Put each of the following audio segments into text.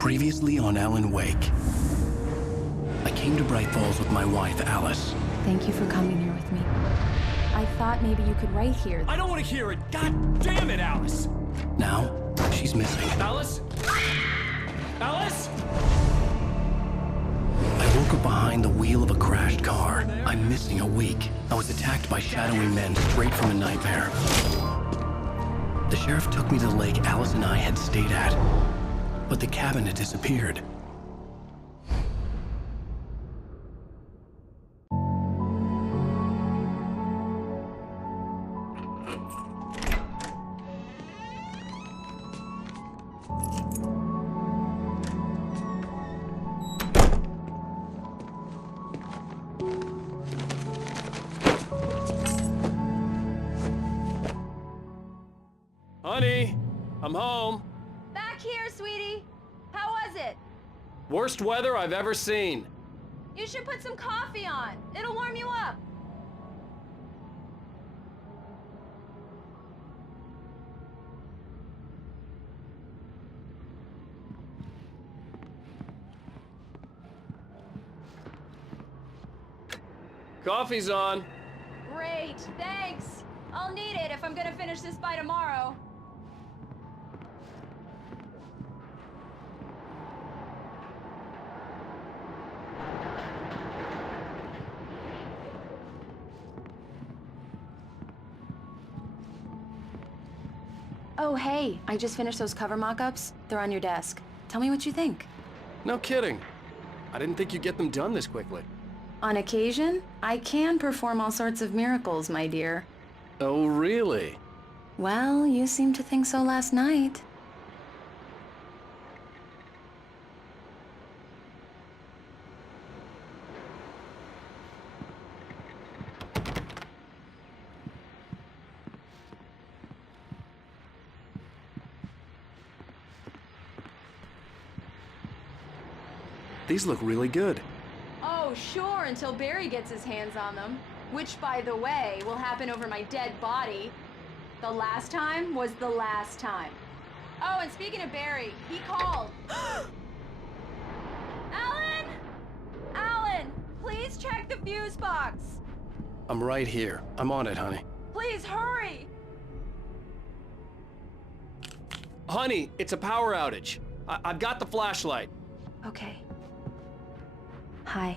Previously on Alan Wake. I came to Bright Falls with my wife, Alice. Thank you for coming here with me. I thought maybe you could write here. I don't want to hear it! God damn it, Alice! Now, she's missing. Alice? Alice? I woke up behind the wheel of a crashed car. I'm missing a week. I was attacked by shadowy men straight from a nightmare. The sheriff took me to the lake Alice and I had stayed at, but the cabin had disappeared. Honey, I'm home. Back here, sweetie. How was it? Worst weather I've ever seen. You should put some coffee on. It'll warm you up. Coffee's on. Great, thanks. I'll need it if I'm gonna finish this by tomorrow. Oh, hey, I just finished those cover mock-ups. They're on your desk. Tell me what you think. No kidding. I didn't think you'd get them done this quickly. On occasion, I can perform all sorts of miracles, my dear. Oh, really? Well, you seemed to think so last night. These look really good. Oh, sure, until Barry gets his hands on them. Which, by the way, will happen over my dead body. The last time was the last time. Oh, and speaking of Barry, he called. Alan! Alan, please check the fuse box. I'm right here. I'm on it, honey. Please hurry. Honey, it's a power outage. I've got the flashlight. Okay. Hi.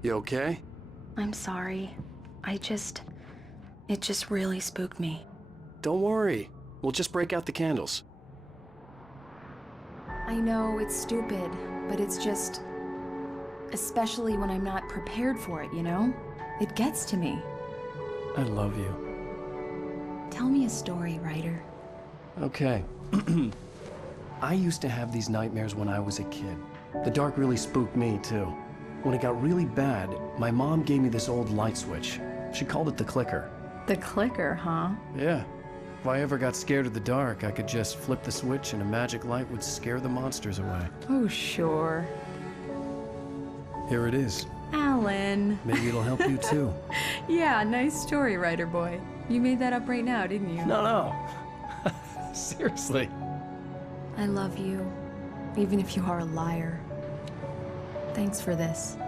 You okay? I'm sorry. It just really spooked me. Don't worry. We'll just break out the candles. I know it's stupid, but it's just... especially when I'm not prepared for it, you know? It gets to me. I love you. Tell me a story, writer. Okay. I used to have these nightmares when I was a kid. The dark really spooked me, too. When it got really bad, my mom gave me this old light switch. She called it the clicker. The clicker, huh? Yeah. If I ever got scared of the dark, I could just flip the switch and a magic light would scare the monsters away. Oh, sure. Here it is. Alan. Maybe it'll help you, too. Yeah, nice story, writer boy. You made that up right now, didn't you? No. Seriously. I love you, even if you are a liar. Thanks for this.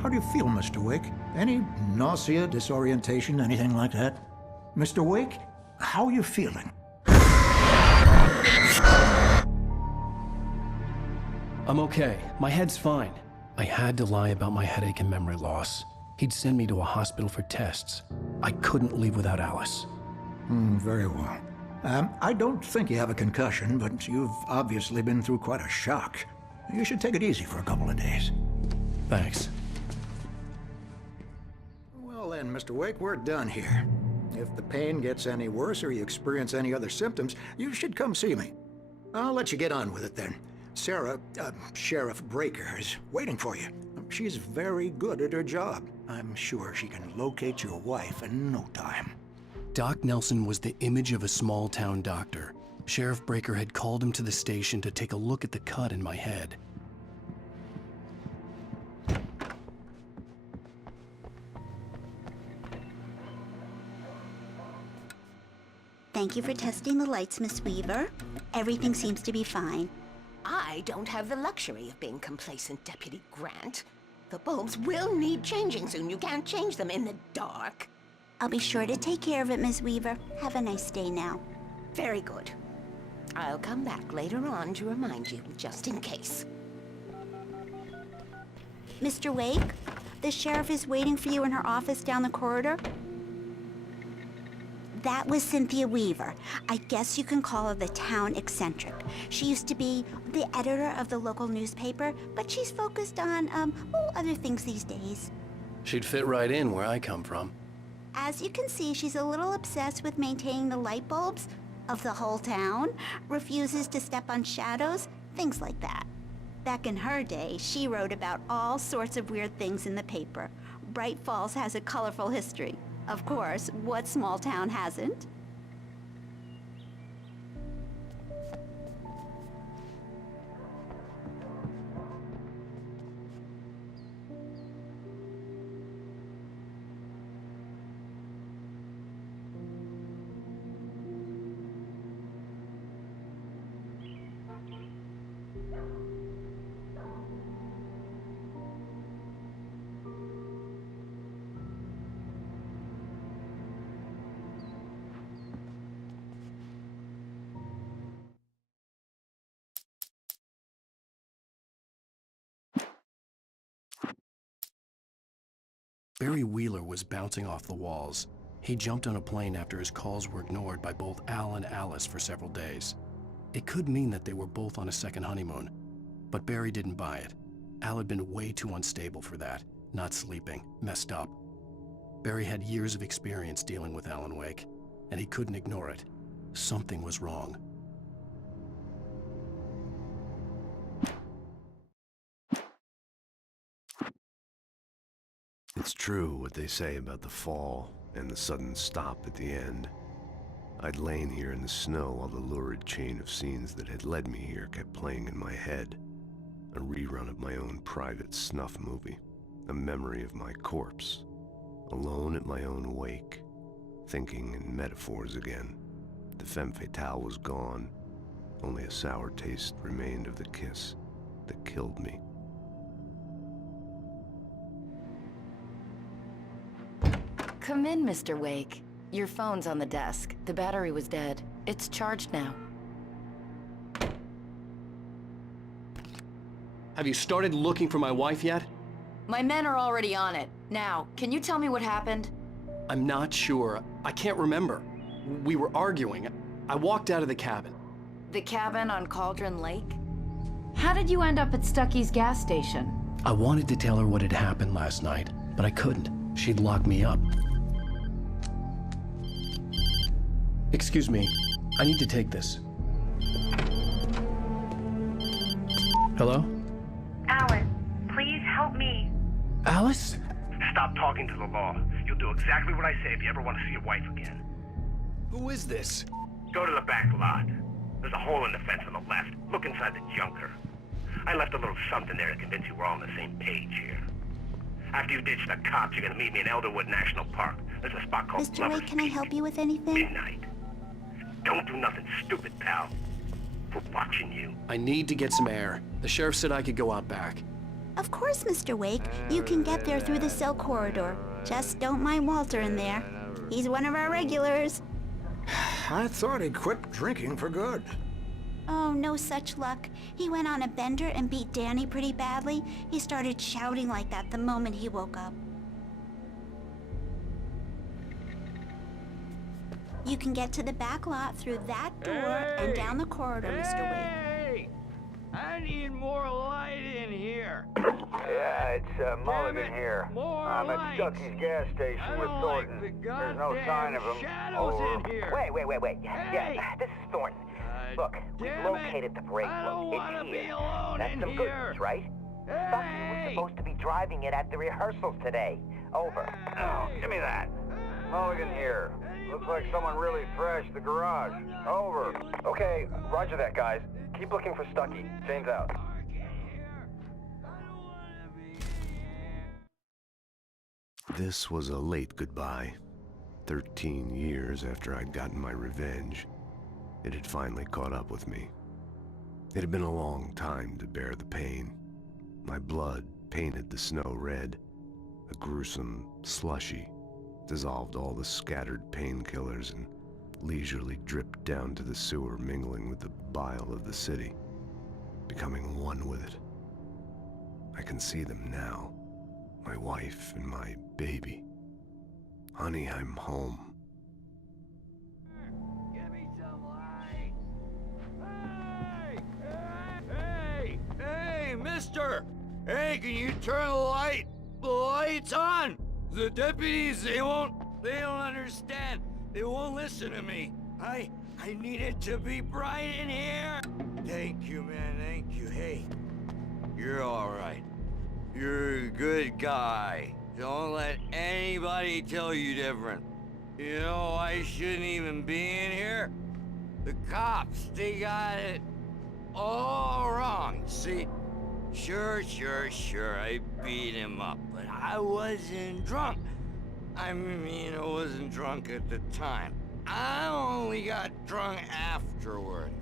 How do you feel, Mr. Wake? Any nausea, disorientation, anything like that? Mr. Wake, how are you feeling? I'm okay. My head's fine. I had to lie about my headache and memory loss. He'd send me to a hospital for tests. I couldn't leave without Alice. Very well. I don't think you have a concussion, but you've obviously been through quite a shock. You should take it easy for a couple of days. Thanks. Well then, Mr. Wake, we're done here. If the pain gets any worse or you experience any other symptoms, you should come see me. I'll let you get on with it then. Sarah, Sheriff Breaker, is waiting for you. She's very good at her job. I'm sure she can locate your wife in no time. Doc Nelson was the image of a small-town doctor. Sheriff Breaker had called him to the station to take a look at the cut in my head. Thank you for testing the lights, Miss Weaver. Everything seems to be fine. I don't have the luxury of being complacent, Deputy Grant. The bulbs will need changing soon. You can't change them in the dark. I'll be sure to take care of it, Miss Weaver. Have a nice day now. Very good. I'll come back later on to remind you, just in case. Mr. Wake, the sheriff is waiting for you in her office down the corridor. That was Cynthia Weaver. I guess you can call her the town eccentric. She used to be the editor of the local newspaper, but she's focused on, other things these days. She'd fit right in where I come from. As you can see, she's a little obsessed with maintaining the light bulbs of the whole town, refuses to step on shadows, things like that. Back in her day, she wrote about all sorts of weird things in the paper. Bright Falls has a colorful history. Of course, what small town hasn't? Barry Wheeler was bouncing off the walls. He jumped on a plane after his calls were ignored by both Al and Alice for several days. It could mean that they were both on a second honeymoon, but Barry didn't buy it. Al had been way too unstable for that, not sleeping, messed up. Barry had years of experience dealing with Alan Wake, and he couldn't ignore it. Something was wrong. It's true what they say about the fall and the sudden stop at the end. I'd lain here in the snow while the lurid chain of scenes that had led me here kept playing in my head. A rerun of my own private snuff movie. A memory of my corpse. Alone at my own wake. Thinking in metaphors again. The femme fatale was gone. Only a sour taste remained of the kiss that killed me. Come in, Mr. Wake. Your phone's on the desk. The battery was dead. It's charged now. Have you started looking for my wife yet? My men are already on it. Now, can you tell me what happened? I'm not sure. I can't remember. We were arguing. I walked out of the cabin. The cabin on Cauldron Lake? How did you end up at Stucky's gas station? I wanted to tell her what had happened last night, but I couldn't. She'd lock me up. Excuse me, I need to take this. Hello? Alice, please help me. Alice? Stop talking to the law. You'll do exactly what I say if you ever want to see your wife again. Who is this? Go to the back lot. There's a hole in the fence on the left. Look inside the junker. I left a little something there to convince you we're all on the same page here. After you ditch the cops, you're gonna meet me in Elderwood National Park. There's a spot called Mr. Lover's Wake, can I Peak. help you with anything? Midnight. Don't do nothing stupid, pal. We're watching you. I need to get some air. The sheriff said I could go out back. Of course, Mr. Wake. You can get there through the cell corridor. Just don't mind Walter in there. He's one of our regulars. I thought he'd quit drinking for good. Oh, no such luck. He went on a bender and beat Danny pretty badly. He started shouting like that the moment he woke up. You can get to the back lot through that door and down the corridor, Mr. Wake. Hey! I need more light in here. Yeah, it's Mulligan here. I'm at Stucky's gas station with Thornton. There's no sign of him. Over. Wait. Yeah, this is Thornton. Look, we've located the brake load. It's here. That's some good news, right? Stucky was supposed to be driving it at the rehearsals today. Over. Oh, give me that. Mulligan here. Looks like someone really thrashed the garage. Over. Okay, roger that, guys. Keep looking for Stucky. Jane's out. This was a late goodbye. 13 years after I'd gotten my revenge, it had finally caught up with me. It had been a long time to bear the pain. My blood painted the snow red. A gruesome slushy dissolved all the scattered painkillers and leisurely dripped down to the sewer, mingling with the bile of the city, becoming one with it. I can see them now, my wife and my baby. Honey, I'm home. Give me some light! Hey, mister! Hey, can you turn the lights on? The deputies, they don't understand. They won't listen to me. I need it to be bright in here. Thank you, man, thank you. Hey, you're all right. You're a good guy. Don't let anybody tell you different. You know, I shouldn't even be in here. The cops, they got it all wrong. See, sure, I beat him up, but I wasn't drunk. I mean, I wasn't drunk at the time. I only got drunk afterward.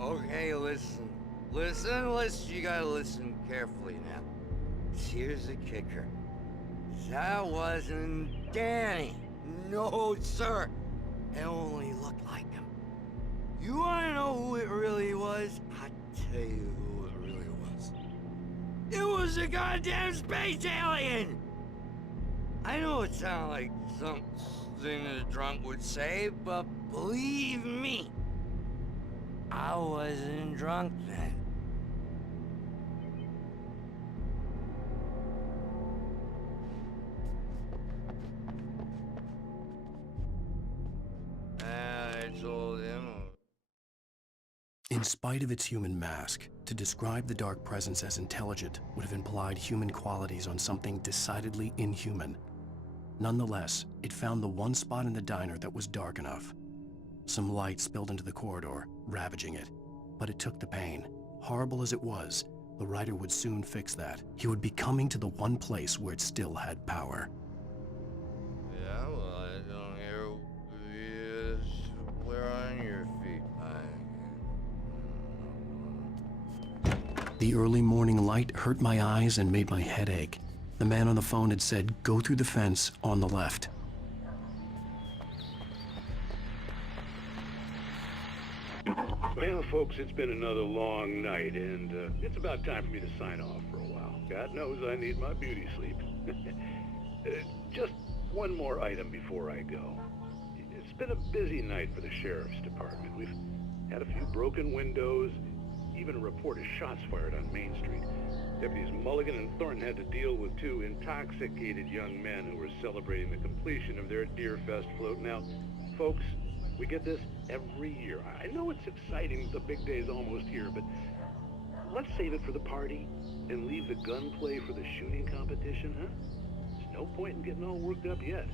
Okay, listen, you gotta listen carefully now. Here's the kicker. That wasn't Danny. No, sir. It only looked like him. You wanna know who it really was? I'll tell you who it really was. It was a goddamn space alien! I know it sounds like something a drunk would say, but believe me, I wasn't drunk then. I told him. In spite of its human mask, to describe the dark presence as intelligent would have implied human qualities on something decidedly inhuman. Nonetheless, it found the one spot in the diner that was dark enough. Some light spilled into the corridor, ravaging it. But it took the pain. Horrible as it was, the writer would soon fix that. He would be coming to the one place where it still had power. Yeah, well, I don't hear you. Where on your feet? The early morning light hurt my eyes and made my head ache. The man on the phone had said, go through the fence on the left. Well, folks, it's been another long night, and it's about time for me to sign off for a while. God knows I need my beauty sleep. Just one more item before I go. It's been a busy night for the Sheriff's Department. We've had a few broken windows, even a report of shots fired on Main Street. Deputies Mulligan and Thornton had to deal with two intoxicated young men who were celebrating the completion of their Deer Fest float. Now, folks, we get this every year. I know it's exciting, the big day's almost here, but let's save it for the party and leave the gunplay for the shooting competition, huh? There's no point in getting all worked up yet.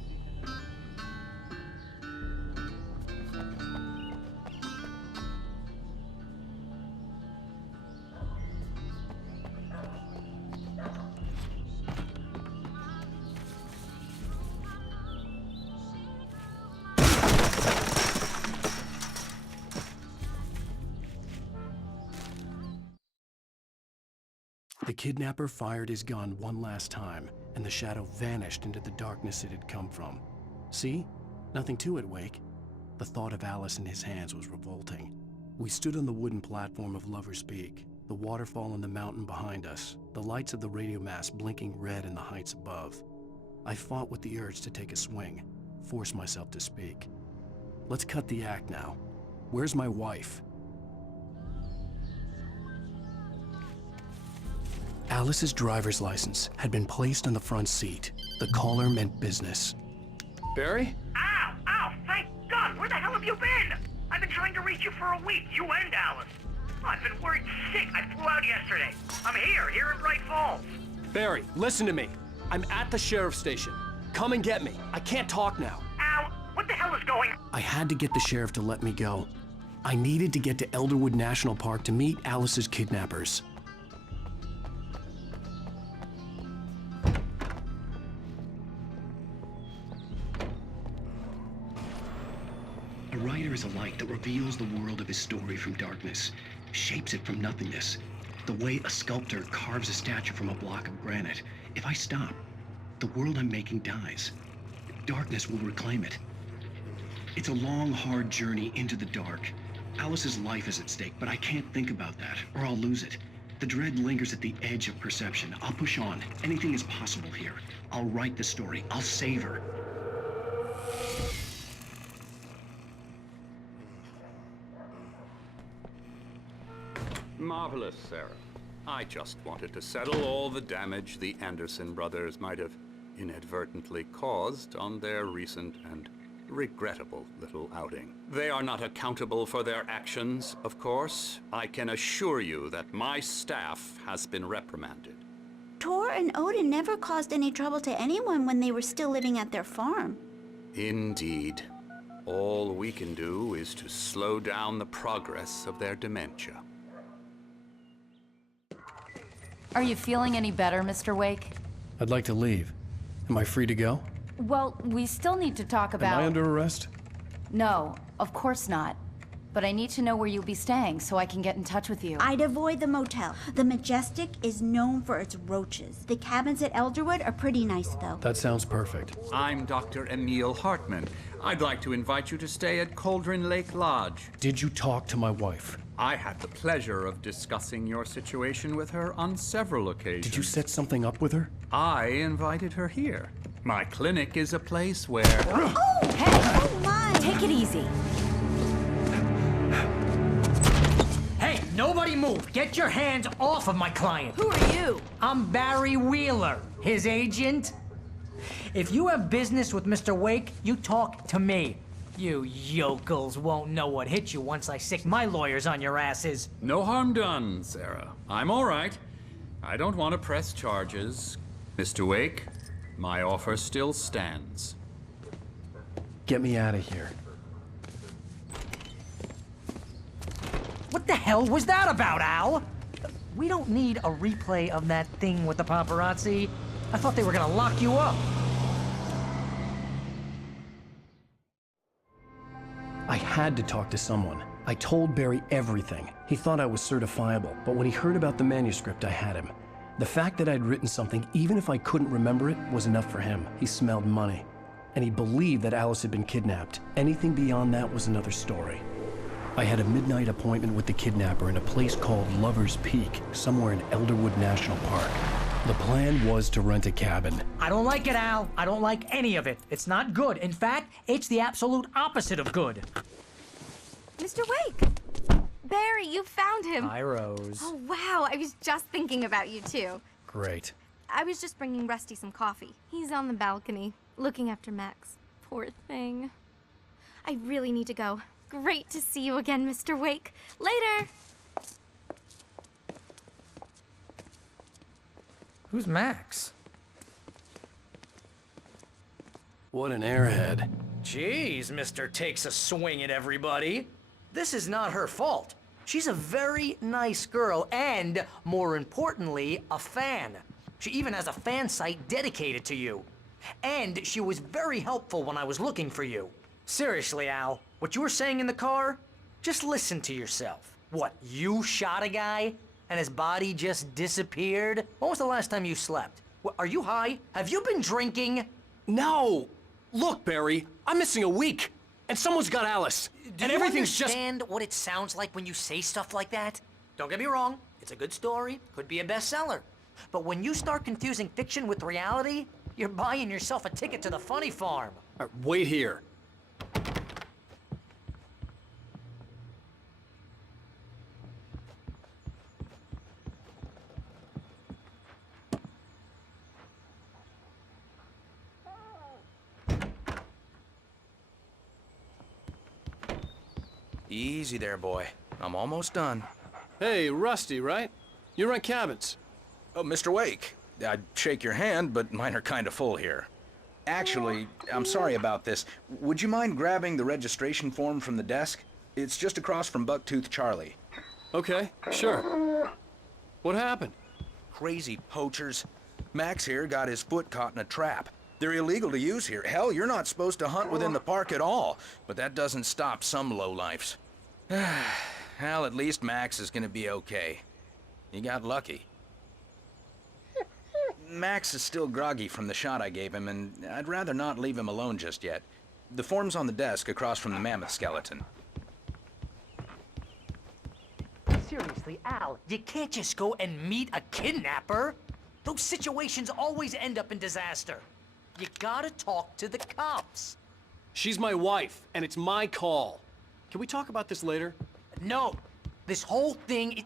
The kidnapper fired his gun one last time, and the shadow vanished into the darkness it had come from. See? Nothing to it, Wake. The thought of Alice in his hands was revolting. We stood on the wooden platform of Lover's Peak, the waterfall on the mountain behind us, the lights of the radio mast blinking red in the heights above. I fought with the urge to take a swing, force myself to speak. Let's cut the act now. Where's my wife? Alice's driver's license had been placed on the front seat. The caller meant business. Barry? Ow! Ow! Thank God! Where the hell have you been? I've been trying to reach you for a week, you and Alice. Oh, I've been worried sick. I flew out yesterday. I'm here in Bright Falls. Barry, listen to me. I'm at the sheriff's station. Come and get me. I can't talk now. Ow! What the hell is going on? I had to get the sheriff to let me go. I needed to get to Elderwood National Park to meet Alice's kidnappers. A writer is a light that reveals the world of his story from darkness, shapes it from nothingness. The way a sculptor carves a statue from a block of granite. If I stop, the world I'm making dies. Darkness will reclaim it. It's a long, hard journey into the dark. Alice's life is at stake, but I can't think about that, or I'll lose it. The dread lingers at the edge of perception. I'll push on. Anything is possible here. I'll write the story. I'll save her. Marvelous, Sarah. I just wanted to settle all the damage the Anderson brothers might have inadvertently caused on their recent and regrettable little outing. They are not accountable for their actions, of course. I can assure you that my staff has been reprimanded. Tor and Odin never caused any trouble to anyone when they were still living at their farm. Indeed. All we can do is to slow down the progress of their dementia. Are you feeling any better, Mr. Wake? I'd like to leave. Am I free to go? Well, we still need to talk about... Am I under arrest? No, of course not. But I need to know where you'll be staying so I can get in touch with you. I'd avoid the motel. The Majestic is known for its roaches. The cabins at Elderwood are pretty nice, though. That sounds perfect. I'm Dr. Emil Hartman. I'd like to invite you to stay at Cauldron Lake Lodge. Did you talk to my wife? I had the pleasure of discussing your situation with her on several occasions. Did you set something up with her? I invited her here. My clinic is a place where... Oh! Hey! Oh, my! Take it easy. Hey, nobody move! Get your hands off of my client! Who are you? I'm Barry Wheeler, his agent. If you have business with Mr. Wake, you talk to me. You yokels won't know what hit you once I sick my lawyers on your asses. No harm done, Sarah. I'm all right. I don't want to press charges. Mr. Wake, my offer still stands. Get me out of here. What the hell was that about, Al? We don't need a replay of that thing with the paparazzi. I thought they were gonna lock you up. I had to talk to someone. I told Barry everything. He thought I was certifiable, but when he heard about the manuscript, I had him. The fact that I'd written something, even if I couldn't remember it, was enough for him. He smelled money. And he believed that Alice had been kidnapped. Anything beyond that was another story. I had a midnight appointment with the kidnapper in a place called Lover's Peak, somewhere in Elderwood National Park. The plan was to rent a cabin. I don't like it, Al. I don't like any of it. It's not good. In fact, it's the absolute opposite of good. Mr. Wake! Barry, you found him! Hi, Rose. Oh, wow. I was just thinking about you, too. Great. I was just bringing Rusty some coffee. He's on the balcony, looking after Max. Poor thing. I really need to go. Great to see you again, Mr. Wake. Later! Who's Max? What an airhead. Jeez, Mr. Takes a swing at everybody. This is not her fault. She's a very nice girl and, more importantly, a fan. She even has a fan site dedicated to you. And she was very helpful when I was looking for you. Seriously, Al, what you were saying in the car? Just listen to yourself. What, you shot a guy and his body just disappeared? When was the last time you slept? What, are you high? Have you been drinking? No! Look, Barry, I'm missing a week. And someone's got Alice. Do you understand what it sounds like when you say stuff like that? Don't get me wrong, it's a good story, could be a bestseller. But when you start confusing fiction with reality, you're buying yourself a ticket to the funny farm. Wait here. Easy there, boy. I'm almost done. Hey, Rusty, right? You rent cabins. Oh, Mr. Wake. I'd shake your hand, but mine are kind of full here. Actually, I'm sorry about this. Would you mind grabbing the registration form from the desk? It's just across from Bucktooth Charlie. Okay, sure. What happened? Crazy poachers. Max here got his foot caught in a trap. They're illegal to use here. Hell, you're not supposed to hunt within the park at all. But that doesn't stop some lowlifes. Well, at least Max is gonna be okay. He got lucky. Max is still groggy from the shot I gave him, and I'd rather not leave him alone just yet. The form's on the desk across from the mammoth skeleton. Seriously, Al, you can't just go and meet a kidnapper. Those situations always end up in disaster. You gotta talk to the cops. She's my wife, and it's my call. Can we talk about this later? No. This whole thing,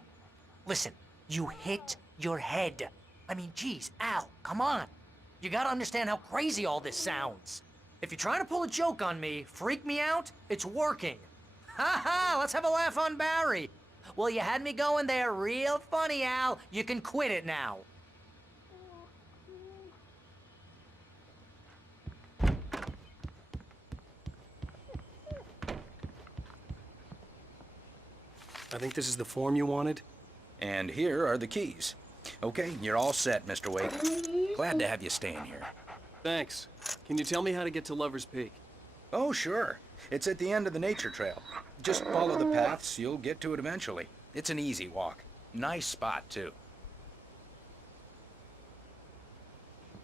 Listen, you hit your head. I mean, geez, Al, come on. You gotta understand how crazy all this sounds. If you're trying to pull a joke on me, freak me out, it's working. Ha ha, let's have a laugh on Barry. Well, you had me going there real funny, Al. You can quit it now. I think this is the form you wanted. And here are the keys. Okay, you're all set, Mr. Wake. Glad to have you staying here. Thanks. Can you tell me how to get to Lover's Peak? Oh, sure. It's at the end of the nature trail. Just follow the paths, you'll get to it eventually. It's an easy walk. Nice spot, too.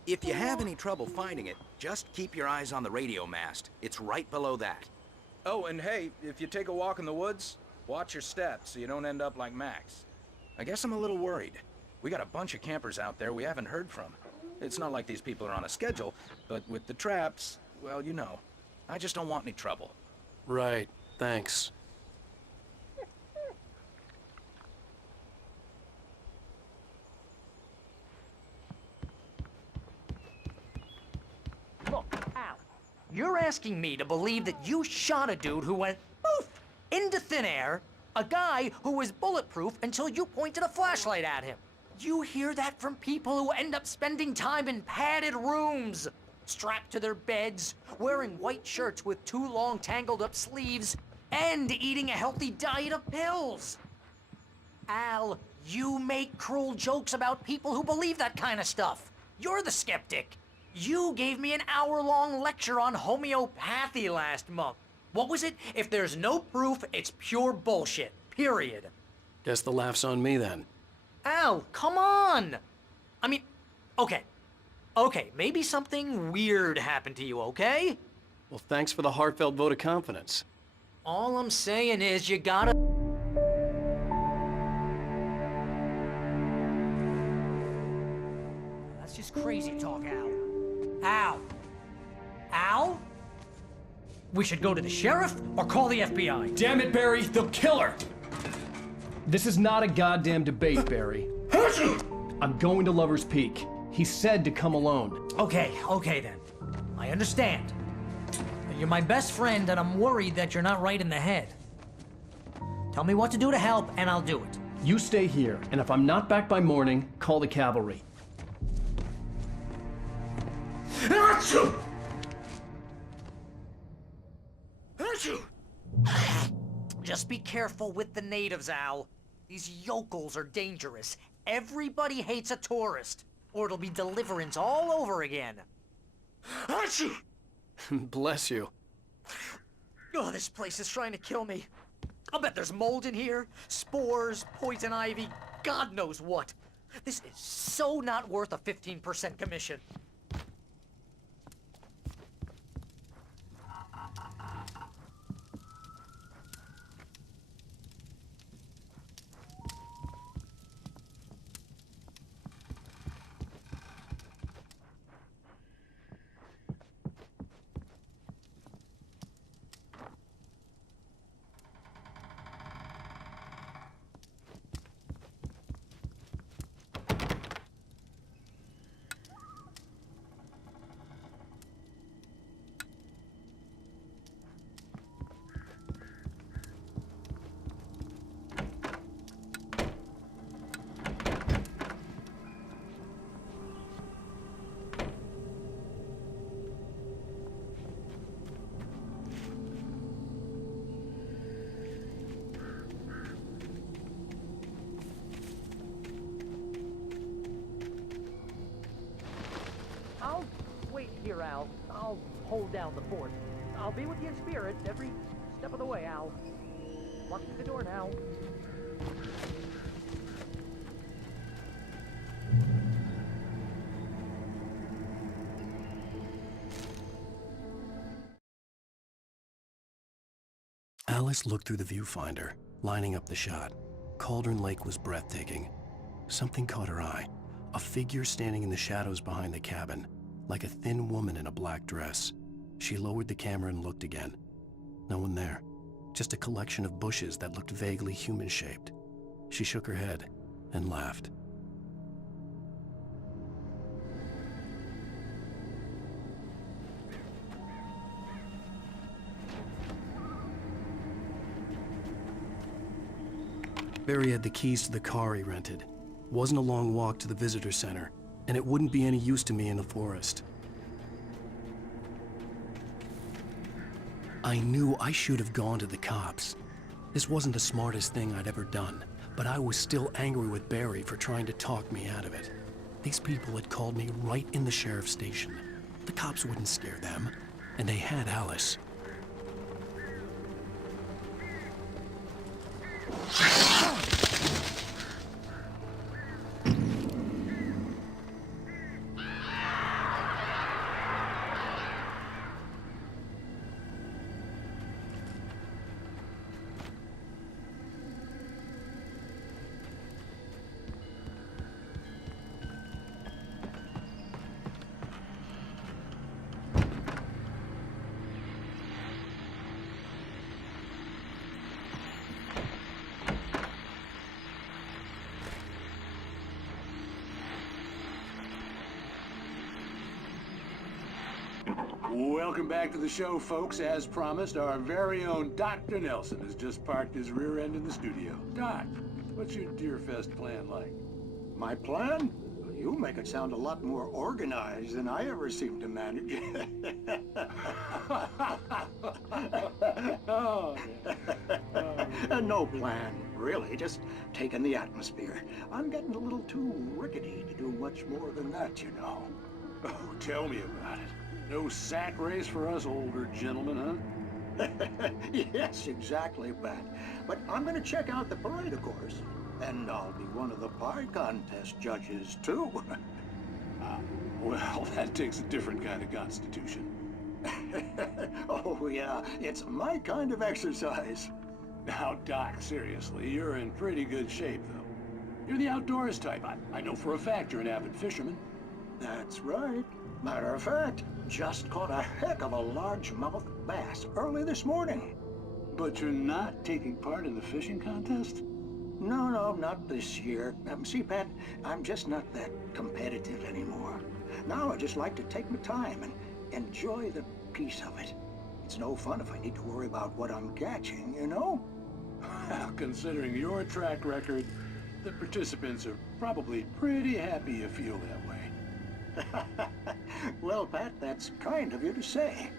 If you have any trouble finding it, just keep your eyes on the radio mast. It's right below that. Oh, and hey, if you take a walk in the woods, watch your steps so you don't end up like Max. I guess I'm a little worried. We got a bunch of campers out there we haven't heard from. It's not like these people are on a schedule, but with the traps, well, you know. I just don't want any trouble. Right. Thanks. Look, Al, you're asking me to believe that you shot a dude who went poof into thin air, a guy who was bulletproof until you pointed a flashlight at him. You hear that from people who end up spending time in padded rooms, strapped to their beds, wearing white shirts with too long tangled up sleeves, and eating a healthy diet of pills. Al, you make cruel jokes about people who believe that kind of stuff. You're the skeptic. You gave me an hour-long lecture on homeopathy last month. What was it? If there's no proof, it's pure bullshit. Period. Guess the laugh's on me then. Al, come on! I mean, okay. Okay, maybe something weird happened to you, okay? Well, thanks for the heartfelt vote of confidence. All I'm saying is you gotta... That's just crazy talk, Al. Al? Al? We should go to the sheriff or call the FBI. Damn it, Barry, they'll kill her! This is not a goddamn debate, Barry. I'm going to Lover's Peak. He said to come alone. Okay then. I understand. You're my best friend, and I'm worried that you're not right in the head. Tell me what to do to help, and I'll do it. You stay here, and if I'm not back by morning, call the cavalry. Achoo! Just be careful with the natives, Al. These yokels are dangerous. Everybody hates a tourist, or it'll be Deliverance all over again. Achoo! Bless you. Oh, this place is trying to kill me. I'll bet there's mold in here, spores, poison ivy, God knows what. This is so not worth a 15% commission. here, Al. I'll hold down the fort. I'll be with you in spirit every step of the way, Al. Locking the door now. Alice looked through the viewfinder, lining up the shot. Cauldron Lake was breathtaking. Something caught her eye. A figure standing in the shadows behind the cabin, like a thin woman in a black dress. She lowered the camera and looked again. No one there. Just a collection of bushes that looked vaguely human-shaped. She shook her head and laughed. Barry had the keys to the car he rented. Wasn't a long walk to the visitor center, and it wouldn't be any use to me in the forest. I knew I should have gone to the cops. This wasn't the smartest thing I'd ever done, but I was still angry with Barry for trying to talk me out of it. These people had called me right in the sheriff's station. The cops wouldn't scare them, and they had Alice. Welcome back to the show, folks. As promised, our very own Dr. Nelson has just parked his rear end in the studio. Doc, what's your Deerfest plan like? My plan? You make it sound a lot more organized than I ever seem to manage. No plan, really. Just taking the atmosphere. I'm getting a little too rickety to do much more than that, you know. Oh, tell me about it. No sack race for us older gentlemen, huh? Yes, exactly, Pat. But I'm gonna check out the parade, of course. And I'll be one of the pie contest judges, too. Well, that takes a different kind of constitution. Oh, yeah. It's my kind of exercise. Now, Doc, seriously, you're in pretty good shape, though. You're the outdoors type. I know for a fact you're an avid fisherman. That's right. Matter of fact, just caught a heck of a largemouth bass early this morning. But you're not taking part in the fishing contest? No, not this year. See, Pat, I'm just not that competitive anymore. Now I just like to take my time and enjoy the peace of it. It's no fun if I need to worry about what I'm catching, you know? Well, considering your track record, the participants are probably pretty happy you feel that way. Well, Pat, that's kind of you to say.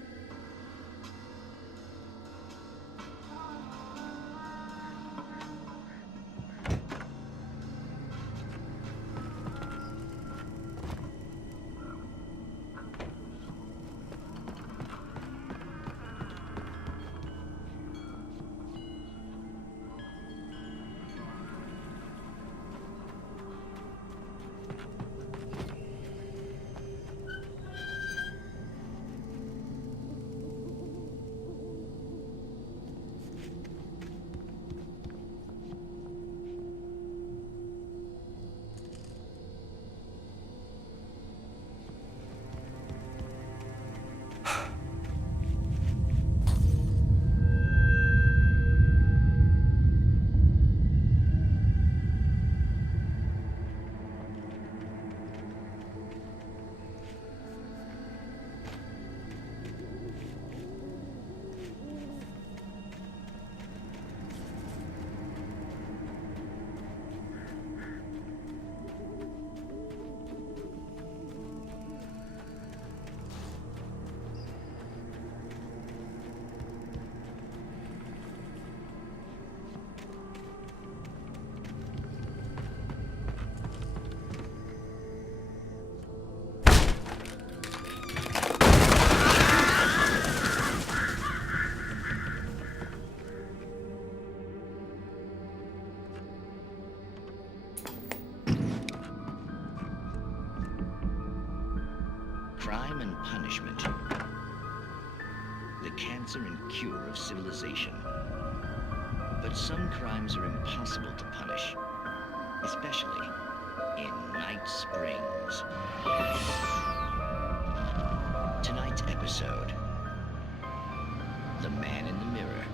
crime and punishment. The cancer and cure of civilization. But some crimes are impossible to punish, especially in Night Springs. Tonight's episode, The Man in the Mirror.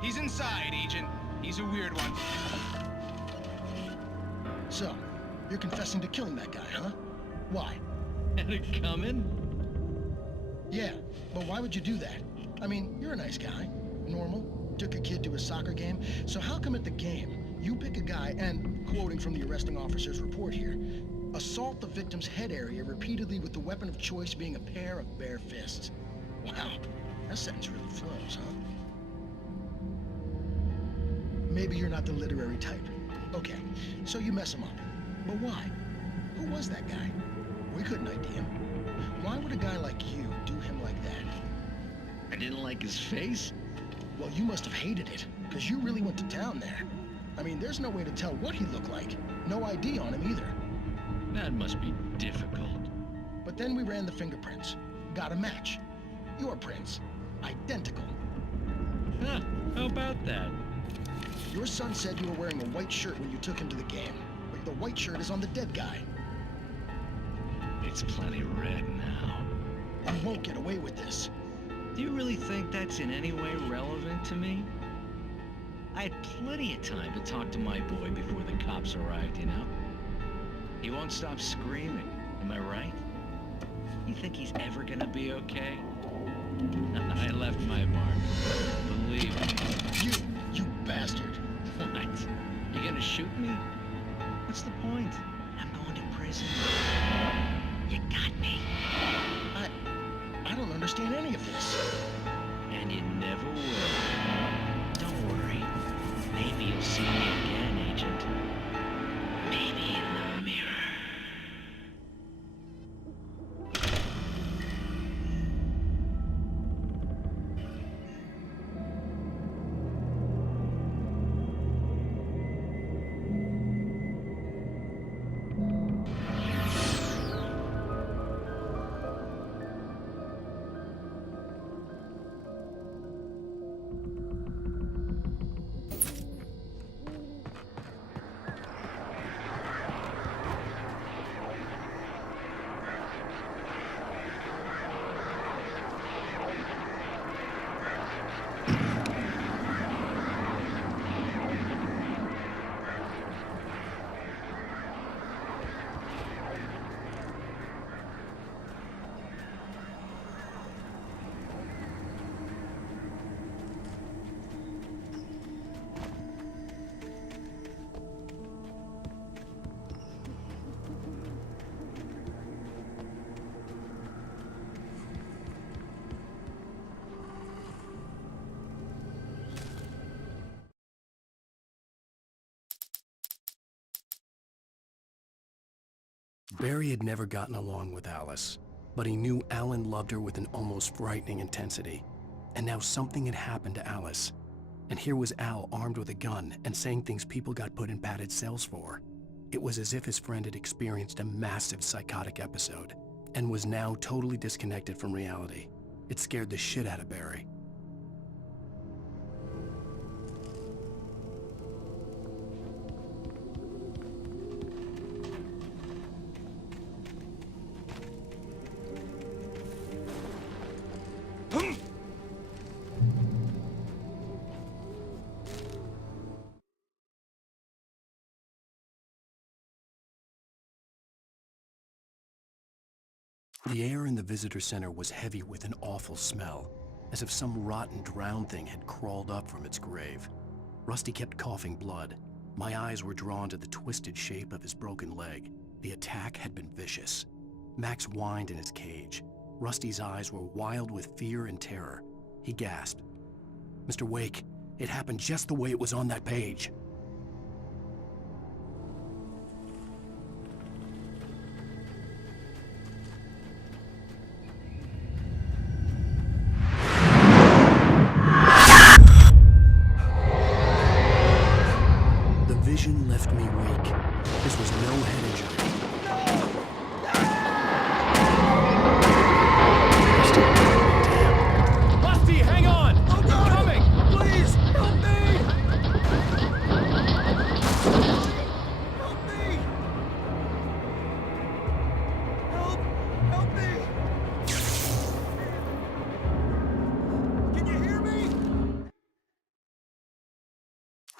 He's inside, Agent. He's a weird one. So, you're confessing to killing that guy, huh? Why? Had it coming? Yeah, but why would you do that? I mean, you're a nice guy. Normal. Took a kid to a soccer game. So how come at the game, you pick a guy and, quoting from the arresting officer's report here, assault the victim's head area repeatedly with the weapon of choice being a pair of bare fists? Wow, that sentence really flows, huh? Maybe you're not the literary type. Okay, so you mess him up. But why? Who was that guy? We couldn't ID him. Why would a guy like you do him like that? I didn't like his face? Well, you must have hated it, because you really went to town there. I mean, there's no way to tell what he looked like. No ID on him either. That must be difficult. But then we ran the fingerprints. Got a match. Your prints. Identical. Huh, how about that? Your son said you were wearing a white shirt when you took him to the game. But the white shirt is on the dead guy. It's plenty red now. You won't get away with this. Do you really think that's in any way relevant to me? I had plenty of time to talk to my boy before the cops arrived, you know? He won't stop screaming, am I right? You think he's ever gonna be okay? I left my mark. Believe me. You bastard. What? You gonna shoot me? What's the point? I'm going to prison. You got me. I don't understand any of this. And you never will. Don't worry. Maybe you'll see me again, Agent. Maybe in the mirror. Barry had never gotten along with Alice, but he knew Alan loved her with an almost frightening intensity. And now something had happened to Alice. And here was Al armed with a gun and saying things people got put in padded cells for. It was as if his friend had experienced a massive psychotic episode and was now totally disconnected from reality. It scared the shit out of Barry. The air in the visitor center was heavy with an awful smell, as if some rotten drowned thing had crawled up from its grave. Rusty kept coughing blood. My eyes were drawn to the twisted shape of his broken leg. The attack had been vicious. Max whined in his cage. Rusty's eyes were wild with fear and terror. He gasped. "Mr. Wake, it happened just the way it was on that page." The vision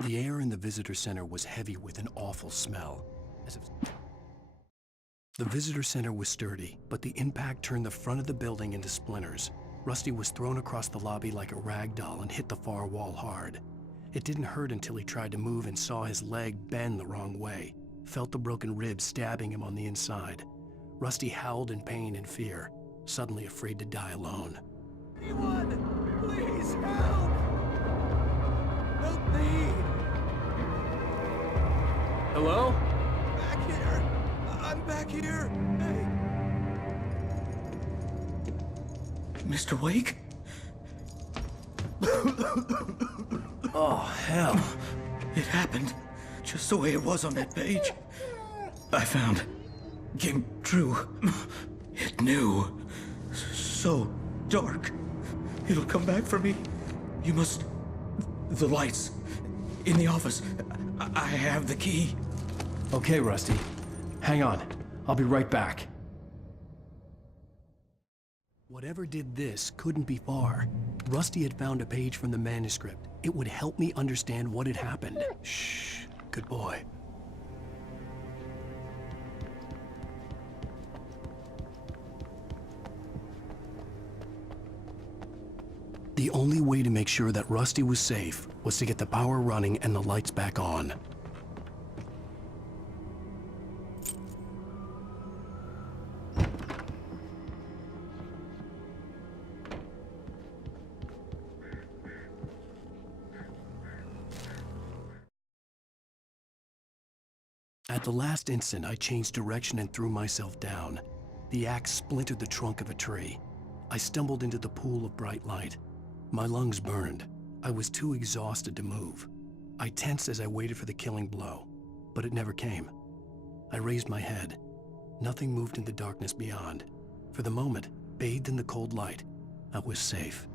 The air in the visitor center was heavy with an awful smell. The visitor center was sturdy, but the impact turned the front of the building into splinters. Rusty was thrown across the lobby like a rag doll and hit the far wall hard. It didn't hurt until he tried to move and saw his leg bend the wrong way, felt the broken ribs stabbing him on the inside. Rusty howled in pain and fear, suddenly afraid to die alone. Anyone, please help! Help me! Hello? Back here! I'm back here! Hey! Mr. Wake? Oh, hell. It happened just the way it was on that page. I found. Came true. It knew. So dark. It'll come back for me. You must... The lights. In the office. I have the key. Okay, Rusty. Hang on. I'll be right back. Whatever did this couldn't be far. Rusty had found a page from the manuscript. It would help me understand what had happened. Shh. Good boy. The only way to make sure that Rusty was safe was to get the power running and the lights back on. At the last instant, I changed direction and threw myself down. The axe splintered the trunk of a tree. I stumbled into the pool of bright light. My lungs burned. I was too exhausted to move. I tensed as I waited for the killing blow, but it never came. I raised my head. Nothing moved in the darkness beyond. For the moment, bathed in the cold light, I was safe.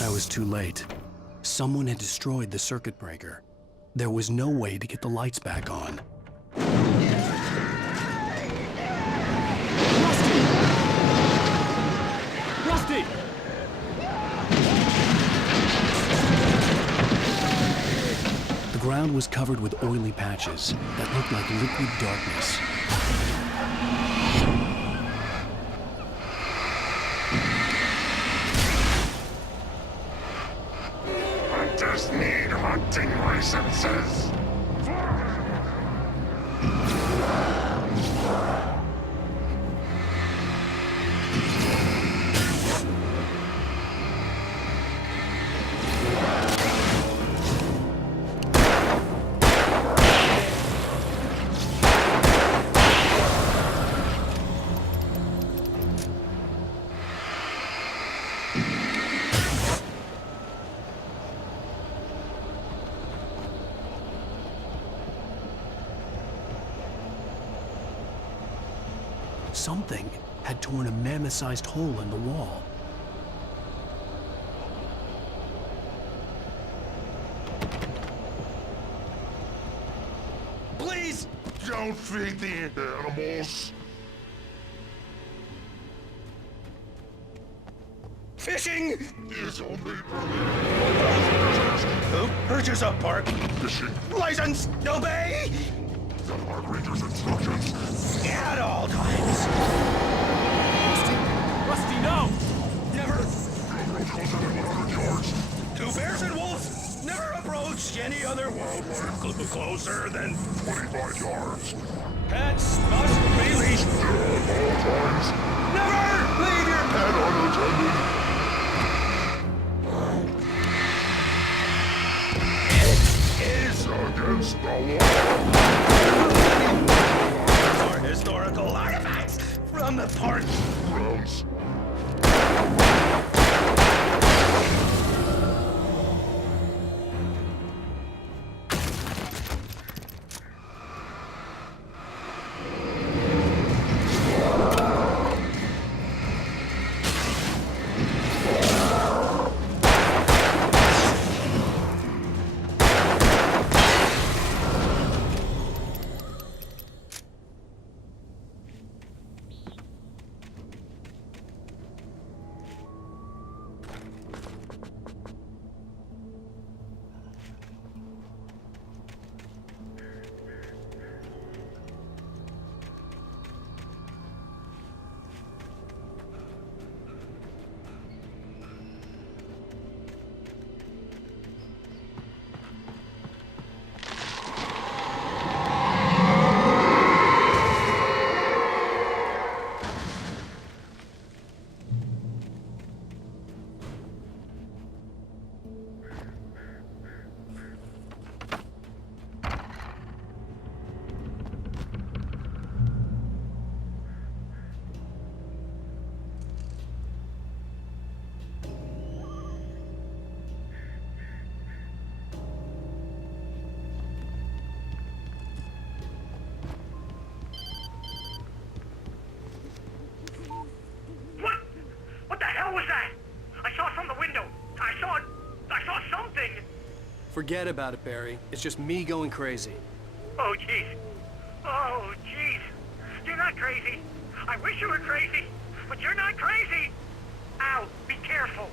I was too late. Someone had destroyed the circuit breaker. There was no way to get the lights back on. Rusty! The ground was covered with oily patches that looked like liquid darkness. Hunters need hunting licenses. Something had torn a mammoth-sized hole in the wall. Please! Don't feed the animals. Fishing! Is only Who purchase a park? fishing. License! Obey! The park ranger's instructions. At all times! Rusty, no! Never! Railroad goes in 100 yards. Two bears and wolves! Never approach any other wildlife closer than 25 yards. pets must be leashed. At all times. Never leave your And unattended. is Against the law. for historical artifacts from the park. Grounds. Forget about it, Barry. It's just me going crazy. Oh, jeez. Oh, jeez. You're not crazy. I wish you were crazy, but you're not crazy. Al, be careful.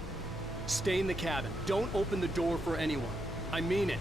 Stay in the cabin. Don't open the door for anyone. I mean it.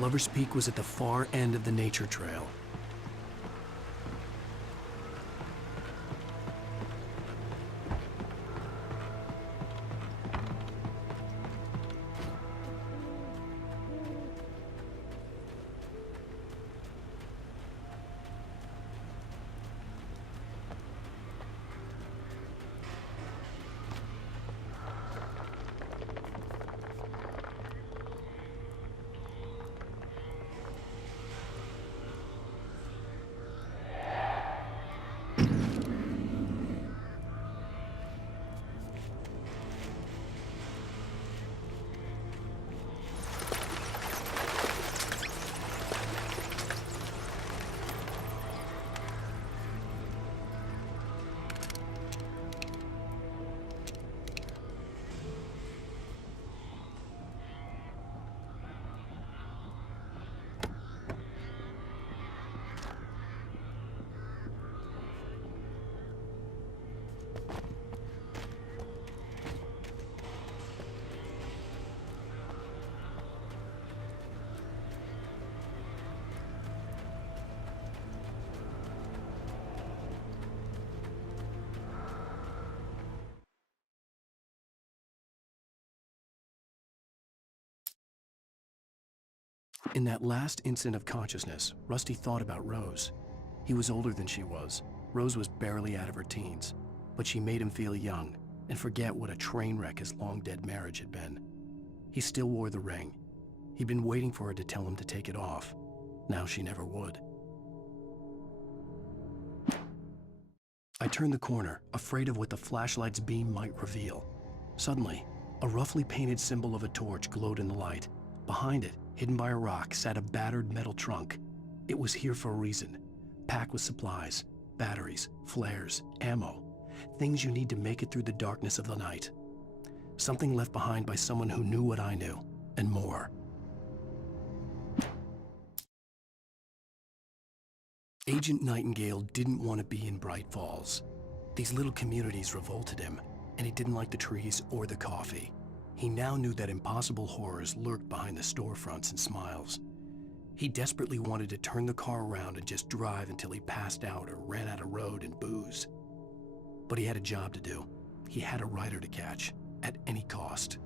Lover's Peak was at the far end of the nature trail. In that last instant of consciousness, Rusty thought about Rose. He was older than she was. Rose was barely out of her teens, but she made him feel young and forget what a train wreck his long-dead marriage had been. He still wore the ring. He'd been waiting for her to tell him to take it off. Now she never would. I turned the corner, afraid of what the flashlight's beam might reveal. Suddenly, a roughly painted symbol of a torch glowed in the light. Behind it, hidden by a rock, sat a battered metal trunk. It was here for a reason, packed with supplies, batteries, flares, ammo, things you need to make it through the darkness of the night. Something left behind by someone who knew what I knew, and more. Agent Nightingale didn't want to be in Bright Falls. These little communities revolted him, and he didn't like the trees or the coffee. He now knew that impossible horrors lurked behind the storefronts and smiles. He desperately wanted to turn the car around and just drive until he passed out or ran out of road and booze. But he had a job to do. He had a rider to catch, at any cost.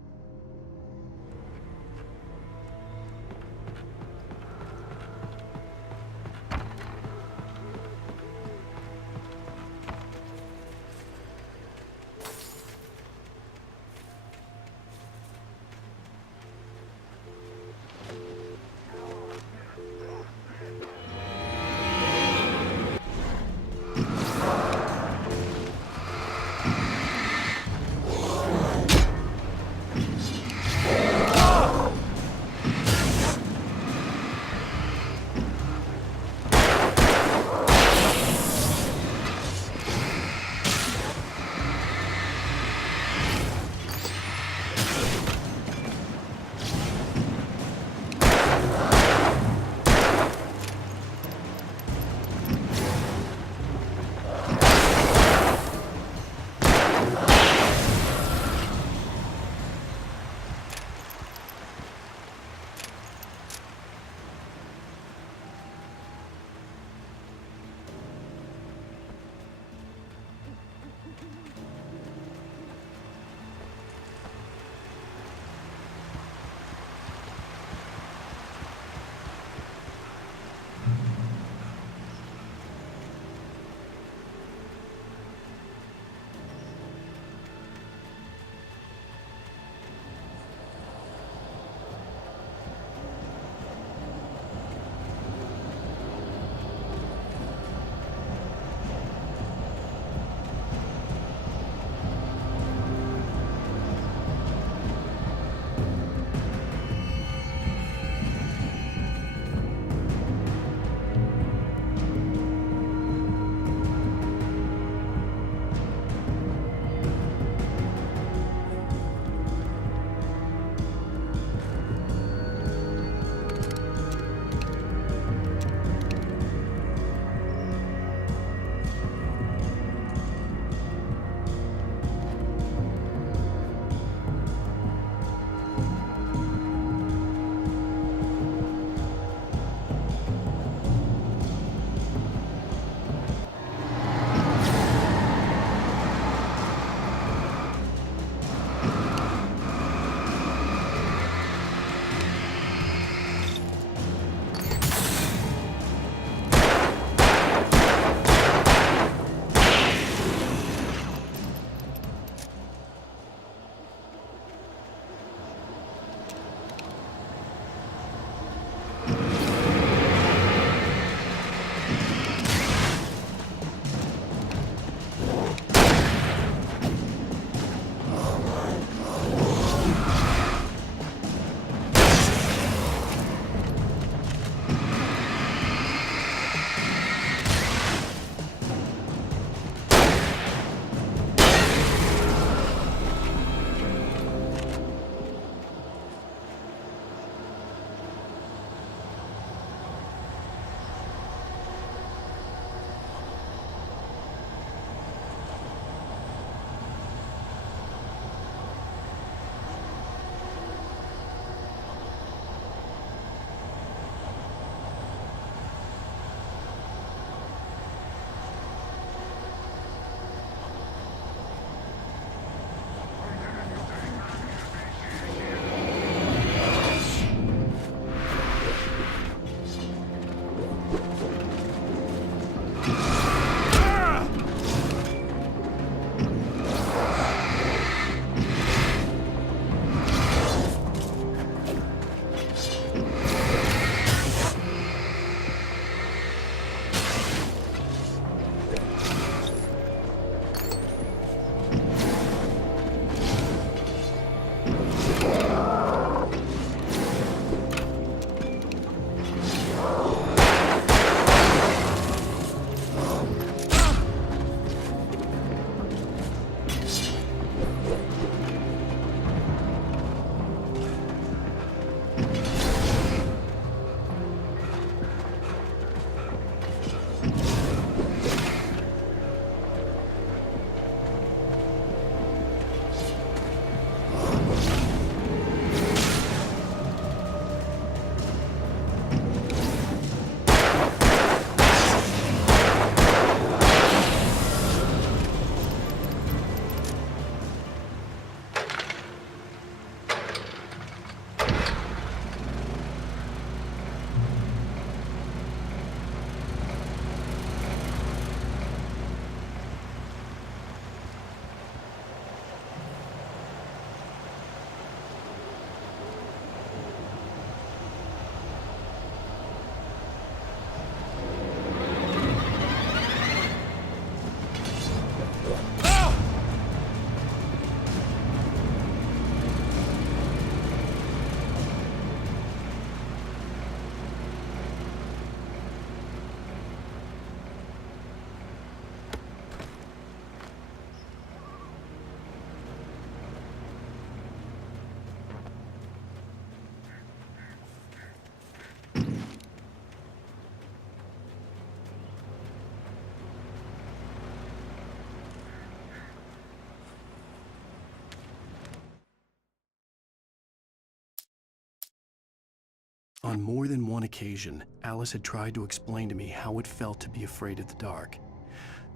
On more than one occasion, Alice had tried to explain to me how it felt to be afraid of the dark.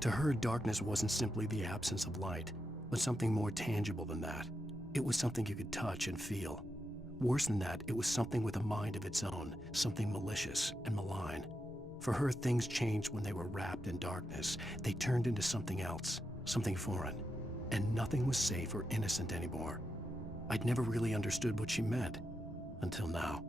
To her, darkness wasn't simply the absence of light, but something more tangible than that. It was something you could touch and feel. Worse than that, it was something with a mind of its own, something malicious and malign. For her, things changed when they were wrapped in darkness. They turned into something else, something foreign, and nothing was safe or innocent anymore. I'd never really understood what she meant, until now.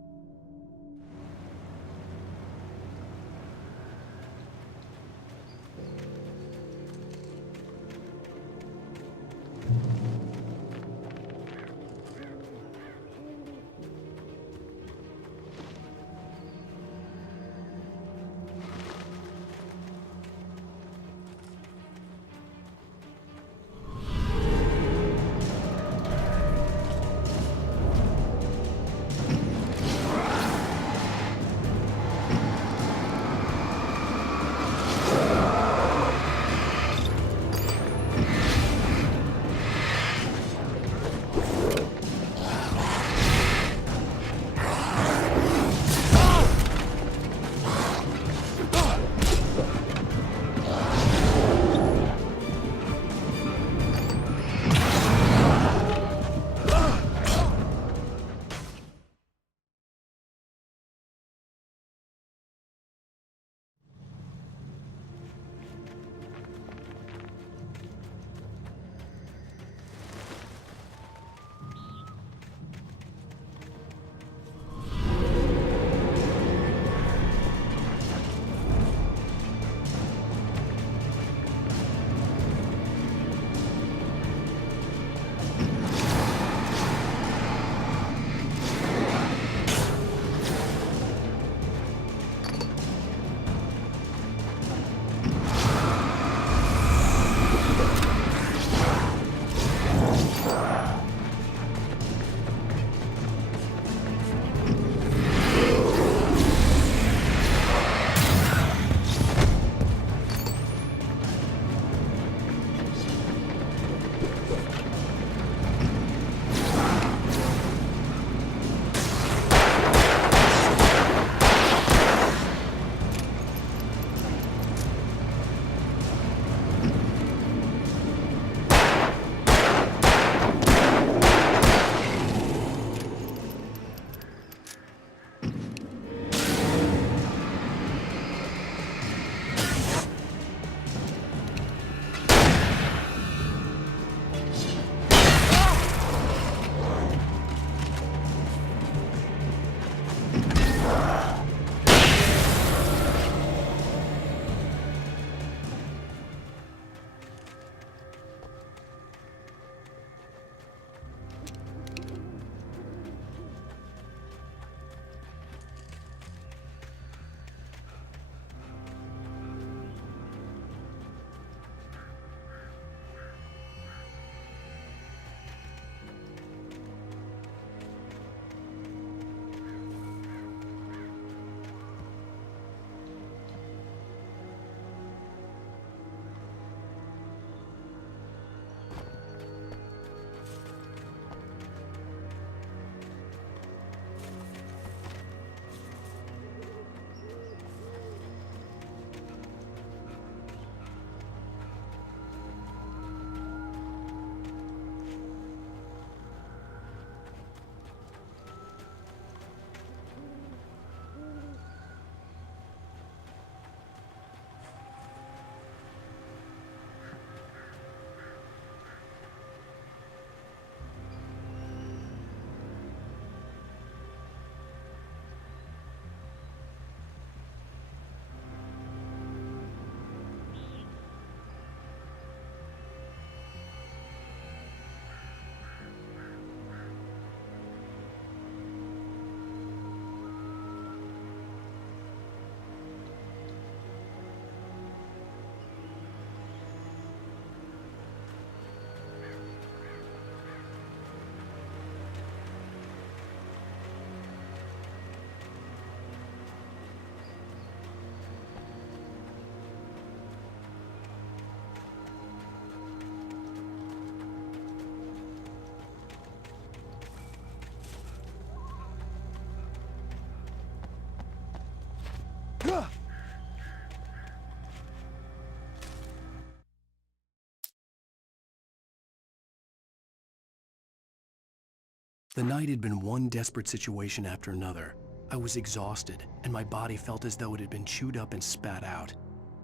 The night had been one desperate situation after another. I was exhausted, and my body felt as though it had been chewed up and spat out.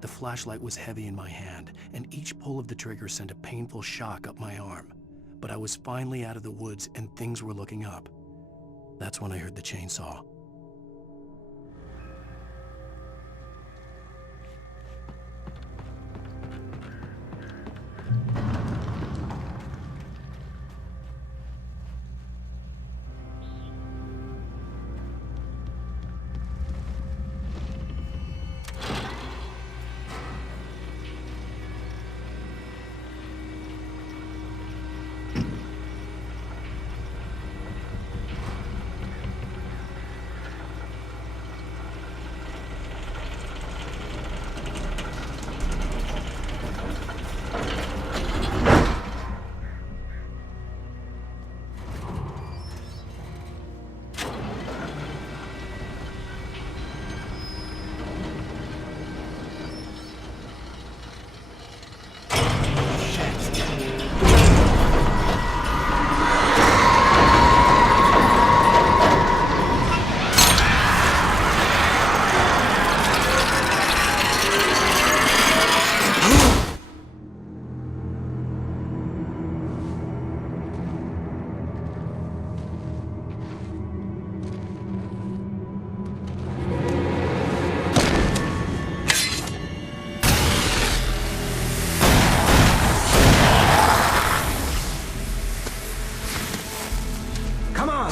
The flashlight was heavy in my hand, and each pull of the trigger sent a painful shock up my arm. But I was finally out of the woods, and things were looking up. That's when I heard the chainsaw.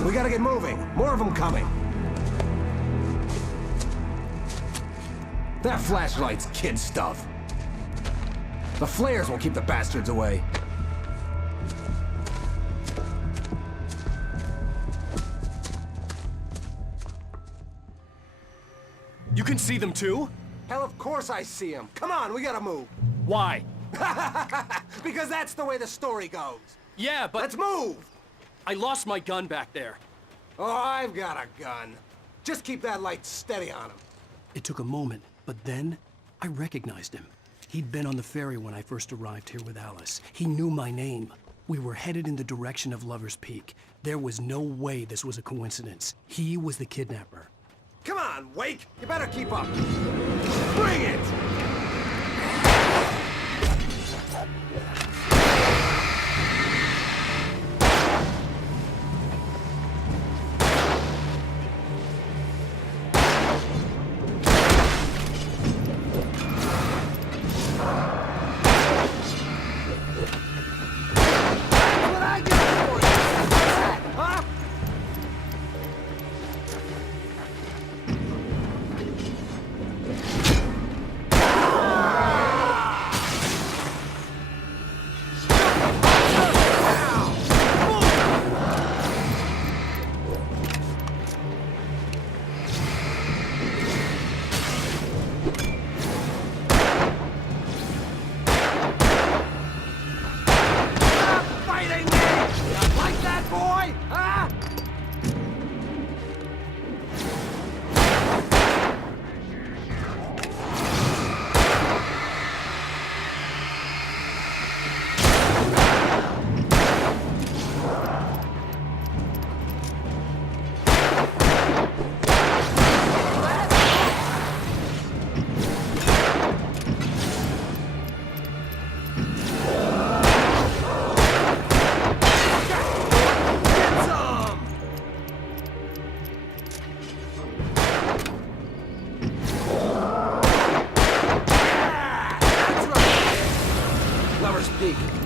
We gotta get moving. More of them coming. That flashlight's kid stuff. The flares will keep the bastards away. You can see them too? Hell, of course I see them. Come on, we gotta move. Why? Because that's the way the story goes. Yeah, but... Let's move! I lost my gun back there. Oh, I've got a gun. Just keep that light steady on him. It took a moment, but then I recognized him. He'd been on the ferry when I first arrived here with Alice. He knew my name. We were headed in the direction of Lover's Peak. There was no way this was a coincidence. He was the kidnapper. Come on, Wake! You better keep up. Bring it!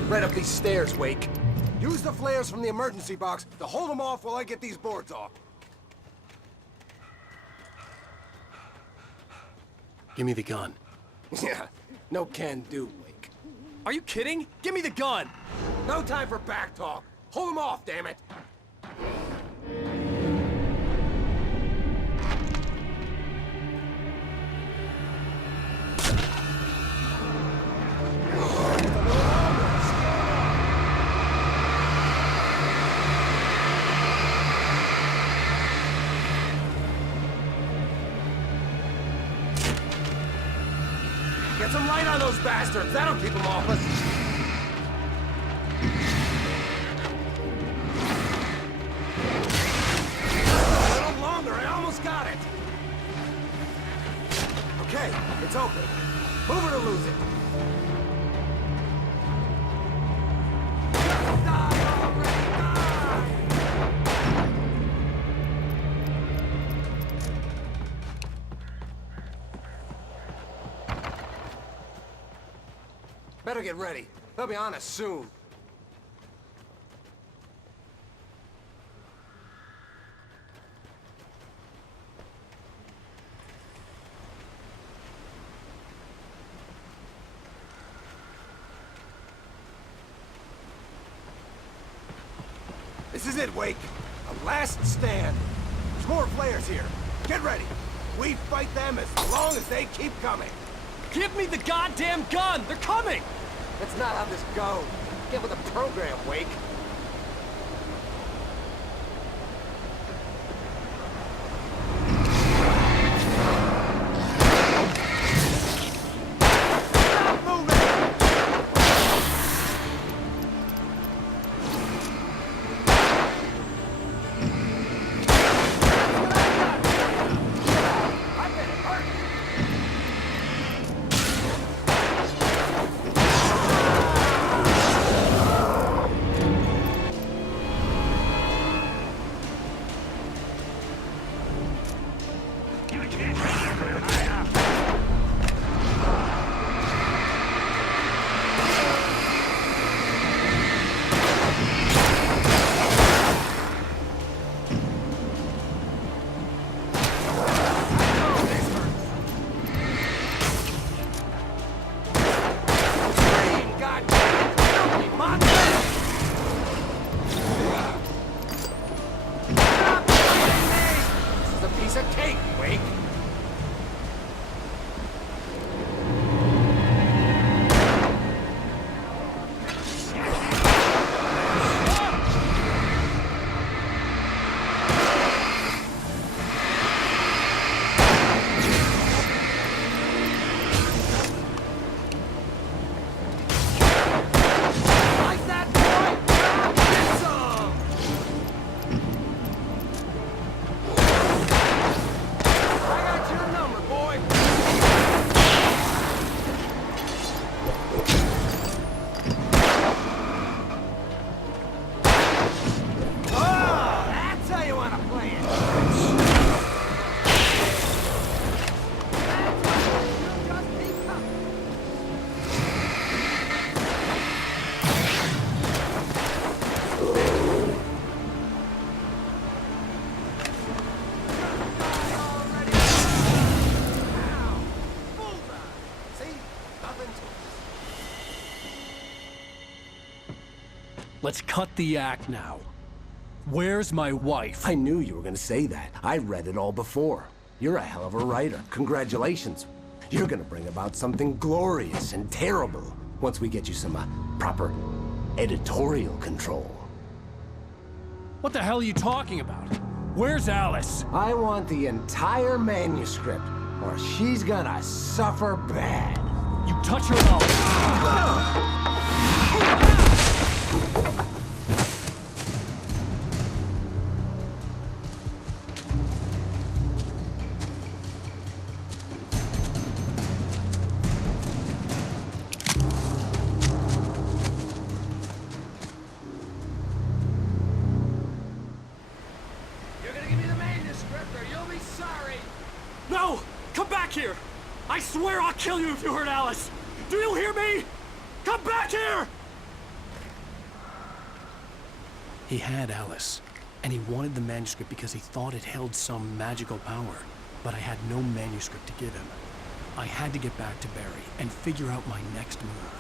Right up these stairs, Wake. Use the flares from the emergency box to hold them off while I get these boards off. Give me the gun. Yeah, no can do, Wake. Are you kidding? Give me the gun! No time for back talk. Hold them off, damn it! Get some light on those bastards! That'll keep them off us! Hey, it's open. Move it or lose it. Better get ready. They'll be on us soon. This is it, Wake. A last stand. There's more flares here. Get ready. We fight them as long as they keep coming. Give me the goddamn gun! They're coming! That's not how this goes. Get with the program, Wake. Let's cut the act now. Where's my wife? I knew you were gonna say that. I read it all before. You're a hell of a writer. Congratulations. You're gonna bring about something glorious and terrible once we get you some proper editorial control. What the hell are you talking about? Where's Alice? I want the entire manuscript, or she's gonna suffer bad. You touch her out. No! Come back here! I swear I'll kill you if you hurt Alice! Do you hear me? Come back here! He had Alice, and he wanted the manuscript because he thought it held some magical power. But I had no manuscript to give him. I had to get back to Barry and figure out my next move.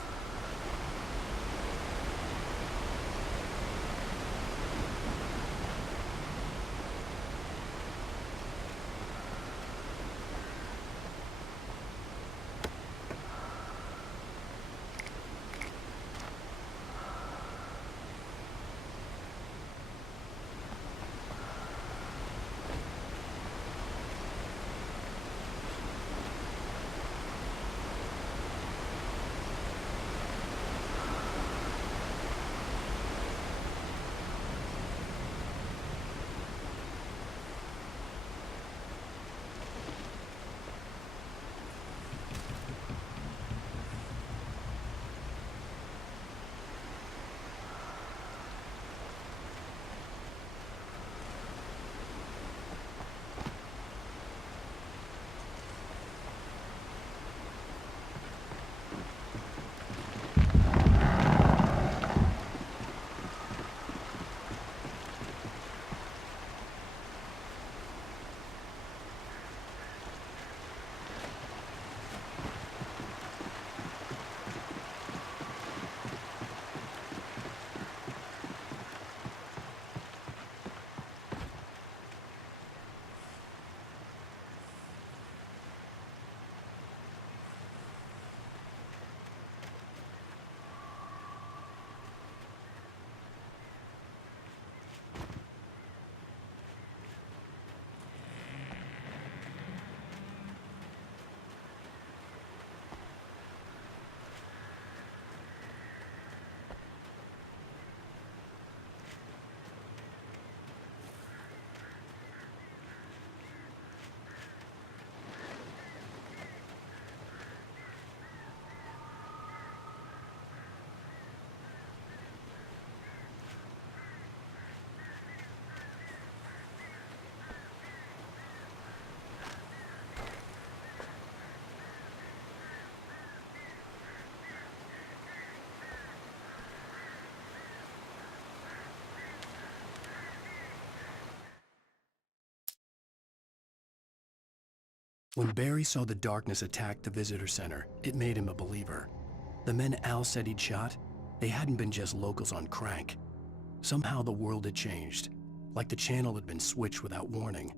When Barry saw the darkness attack the visitor center, it made him a believer. The men Al said he'd shot, they hadn't been just locals on crank. Somehow the world had changed, like the channel had been switched without warning.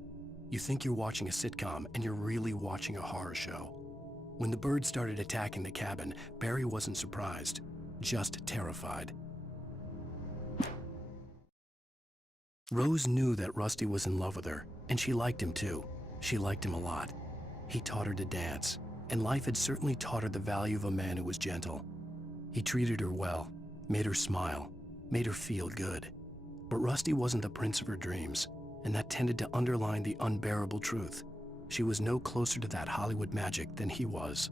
You think you're watching a sitcom, and you're really watching a horror show. When the birds started attacking the cabin, Barry wasn't surprised, just terrified. Rose knew that Rusty was in love with her, and she liked him too. She liked him a lot. He taught her to dance, and life had certainly taught her the value of a man who was gentle. He treated her well, made her smile, made her feel good. But Rusty wasn't the prince of her dreams, and that tended to underline the unbearable truth. She was no closer to that Hollywood magic than he was.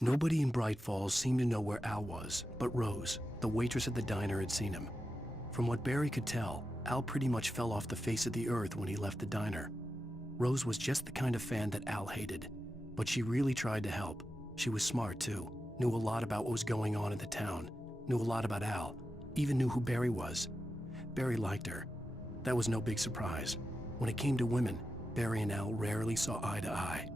Nobody in Bright Falls seemed to know where Al was, but Rose, the waitress at the diner, had seen him. From what Barry could tell, Al pretty much fell off the face of the earth when he left the diner. Rose was just the kind of fan that Al hated, but she really tried to help. She was smart too, knew a lot about what was going on in the town, knew a lot about Al, even knew who Barry was. Barry liked her. That was no big surprise. When it came to women, Barry and Al rarely saw eye to eye.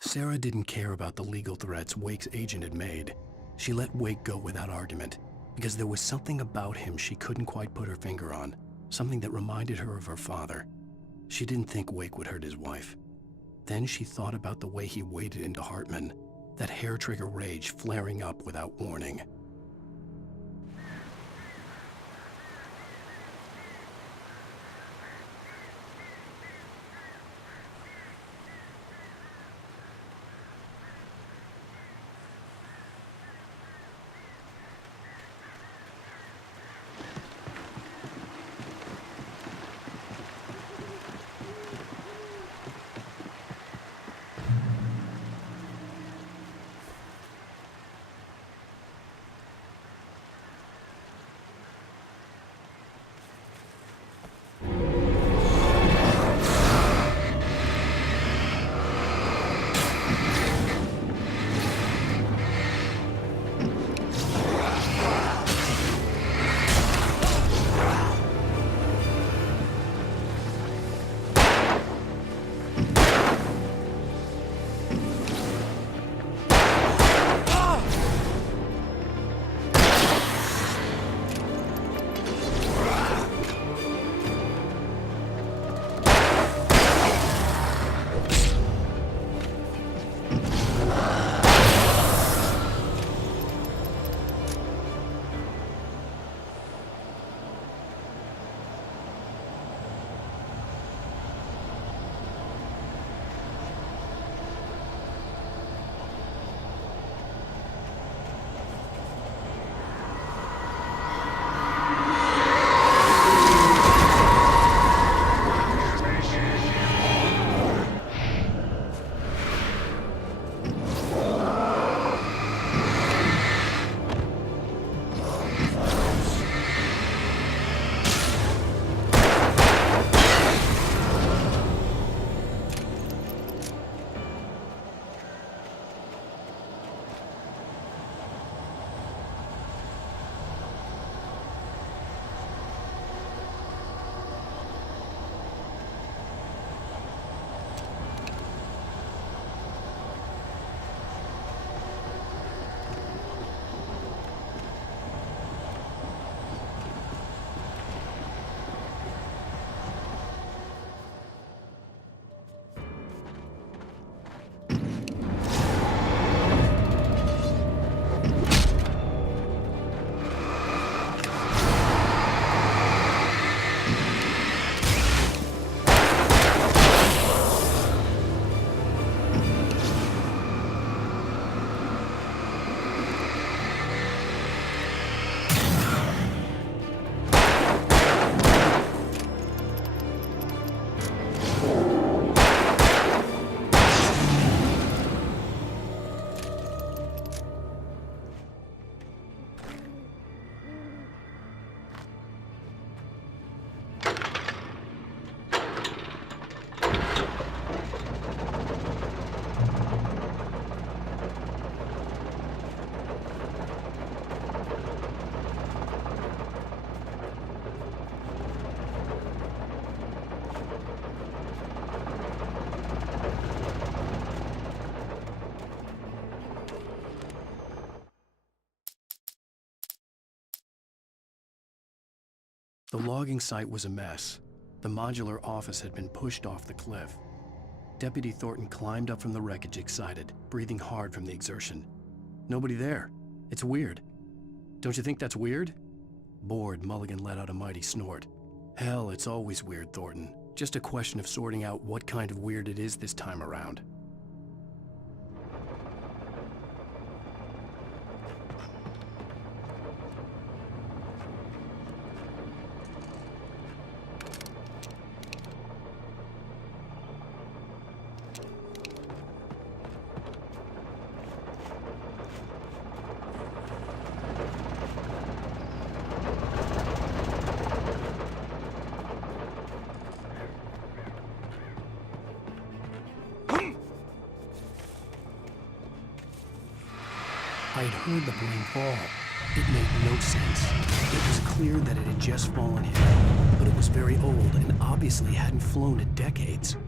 Sarah didn't care about the legal threats Wake's agent had made. She let Wake go without argument, because there was something about him she couldn't quite put her finger on, something that reminded her of her father. She didn't think Wake would hurt his wife. Then she thought about the way he waded into Hartman, that hair-trigger rage flaring up without warning. The logging site was a mess. The modular office had been pushed off the cliff. Deputy Thornton climbed up from the wreckage excited, breathing hard from the exertion. Nobody there. It's weird. Don't you think that's weird? Bored, Mulligan let out a mighty snort. Hell, it's always weird, Thornton. Just a question of sorting out what kind of weird it is this time around. I'd heard the plane fall. It made no sense. It was clear that it had just fallen here, but it was very old and obviously hadn't flown in decades.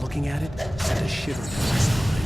Looking at it sent a shiver down my spine.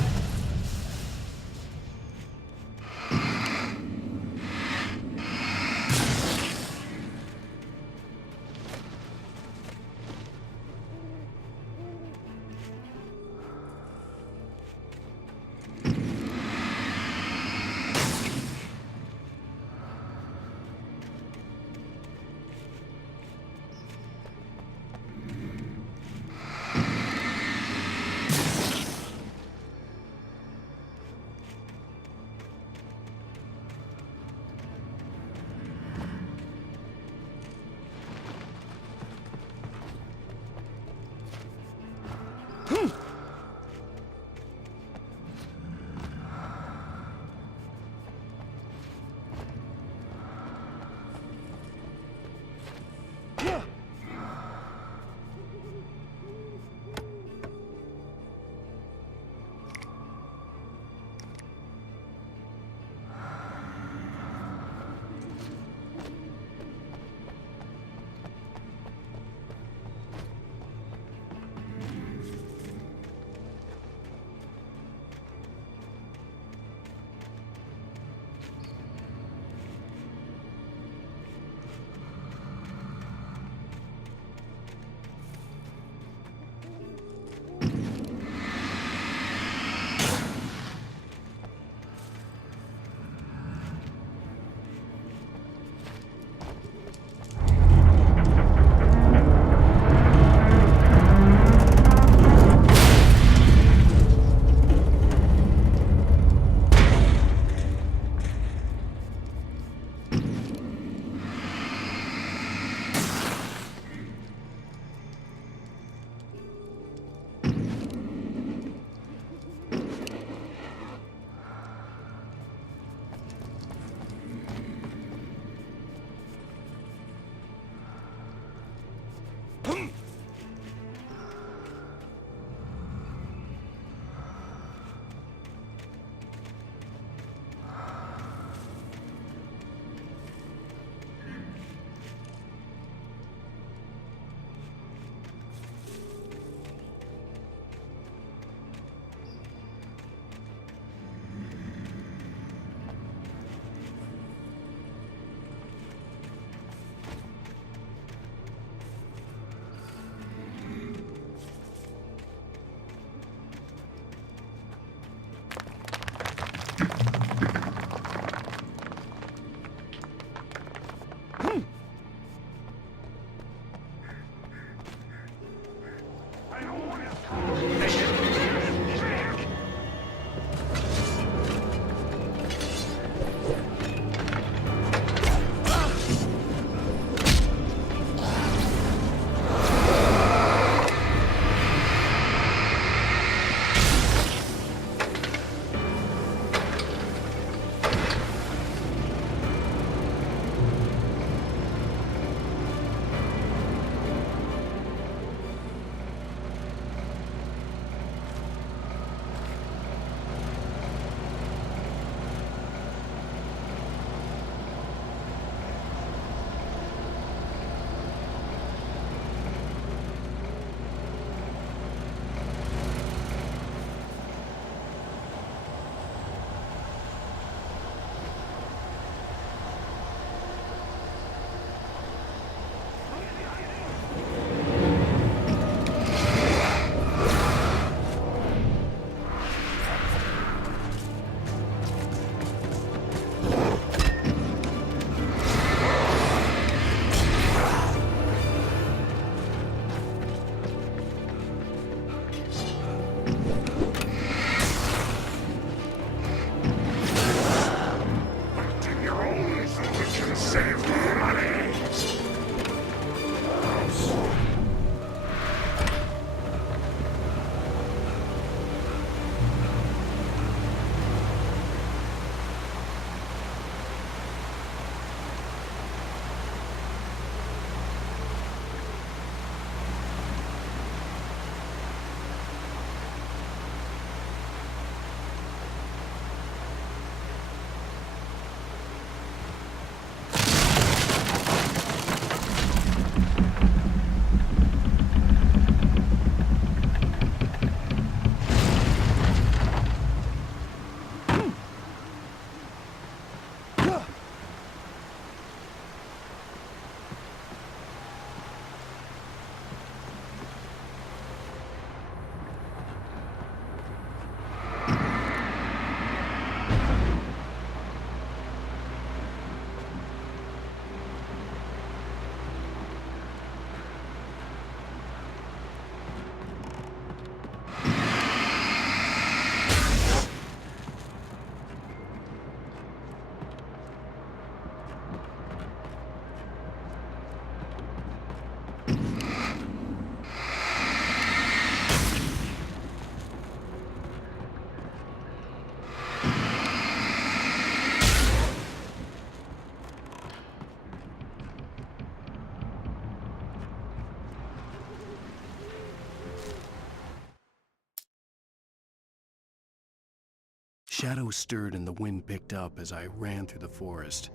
Shadows stirred and the wind picked up as I ran through the forest.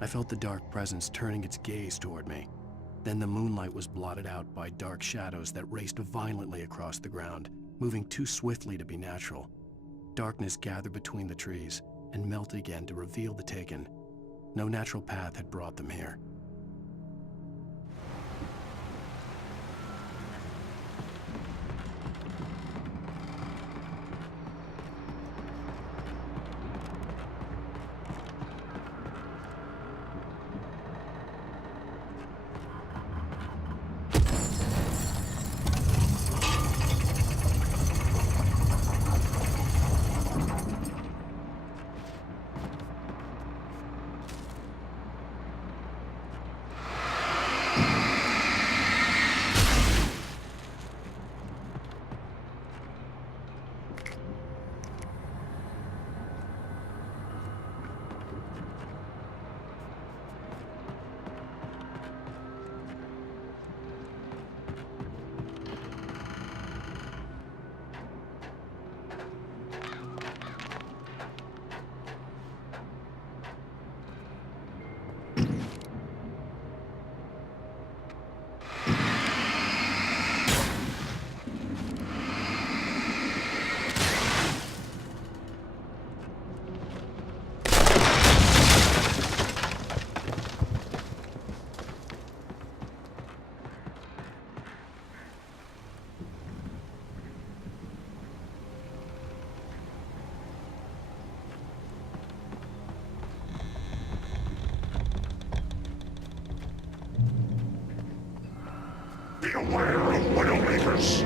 I felt the dark presence turning its gaze toward me. Then the moonlight was blotted out by dark shadows that raced violently across the ground, moving too swiftly to be natural. Darkness gathered between the trees and melted again to reveal the Taken. No natural path had brought them here. Beware of Widowmakers!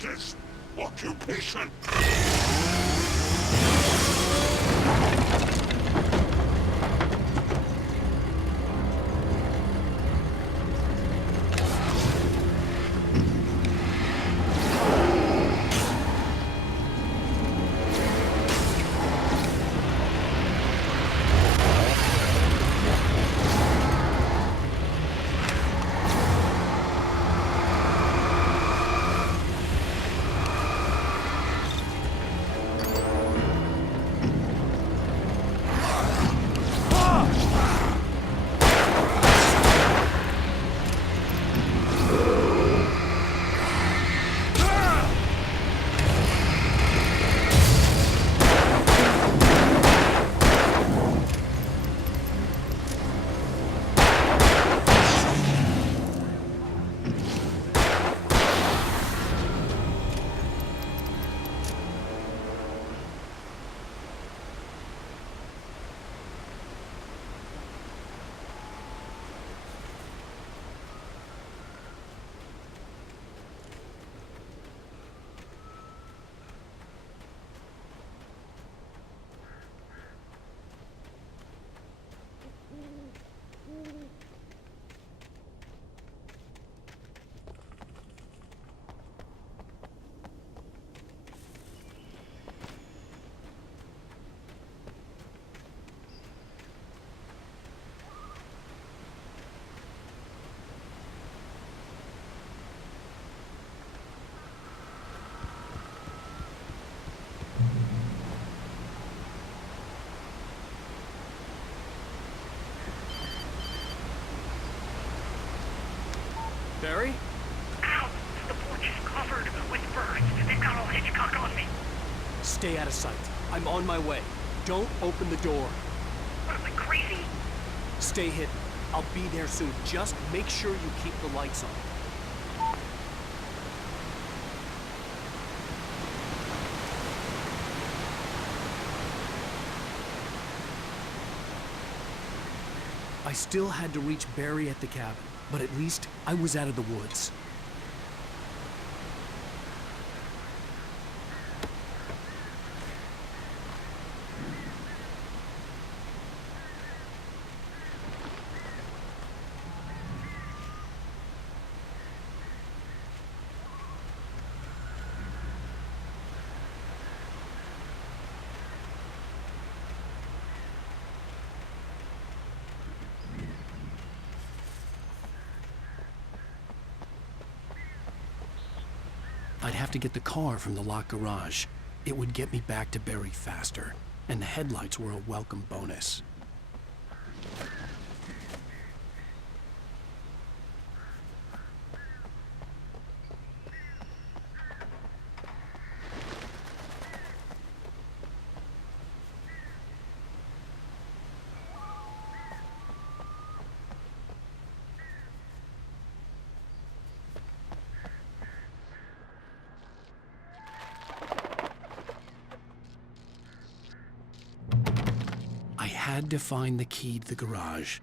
Curtis! Occupation! Barry? Ow! The porch is covered with birds. They've got all Hitchcock on me. Stay out of sight. I'm on my way. Don't open the door. What am I, crazy? Stay hidden. I'll be there soon. Just make sure you keep the lights on. I still had to reach Barry at the cabin, but at least I was out of the woods. I'd have to get the car from the locked garage. It would get me back to Barry faster, and the headlights were a welcome bonus. I had to find the key to the garage.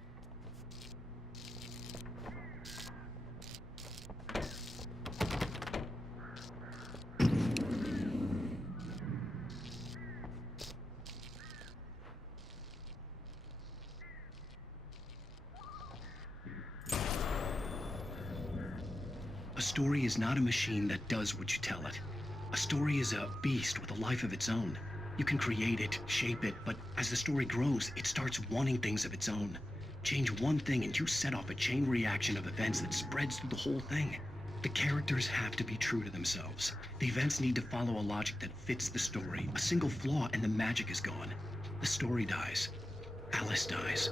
A story is not a machine that does what you tell it. A story is a beast with a life of its own. You can create it, shape it, but as the story grows, it starts wanting things of its own. Change one thing and you set off a chain reaction of events that spreads through the whole thing. The characters have to be true to themselves. The events need to follow a logic that fits the story. A single flaw and the magic is gone. The story dies. Alice dies.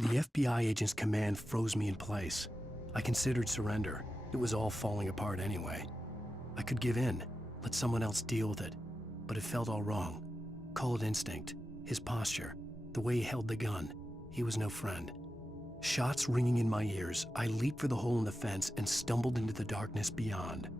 The FBI agent's command froze me in place. I considered surrender. It was all falling apart anyway. I could give in, let someone else deal with it, but it felt all wrong. Call it instinct, his posture, the way he held the gun. He was no friend. Shots ringing in my ears, I leaped for the hole in the fence and stumbled into the darkness beyond.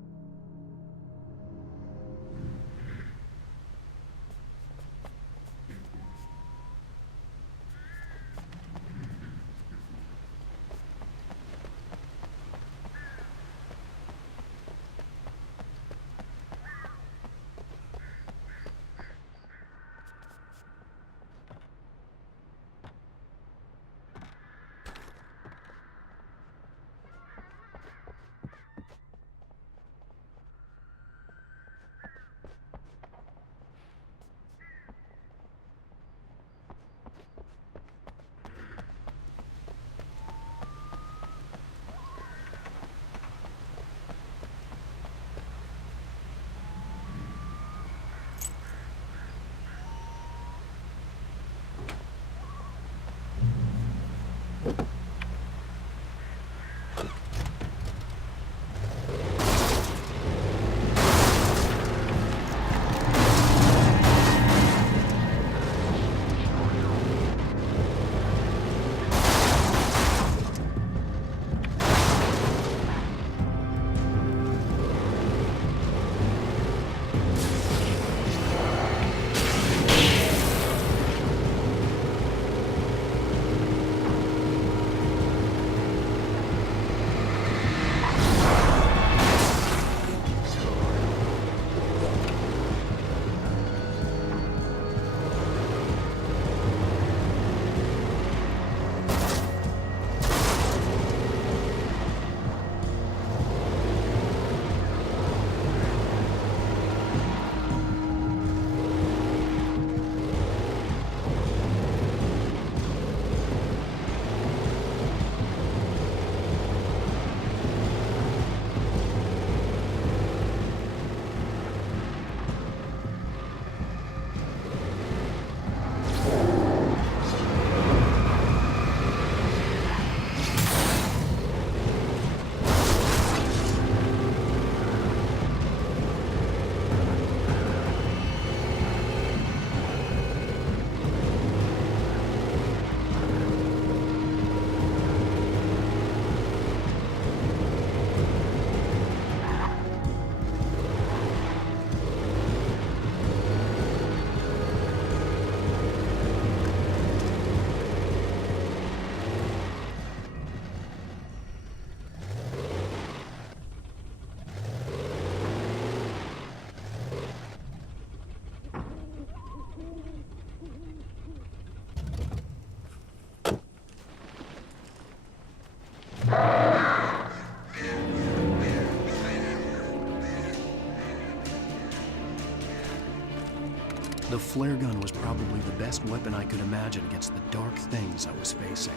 The flare gun was probably the best weapon I could imagine against the dark things I was facing.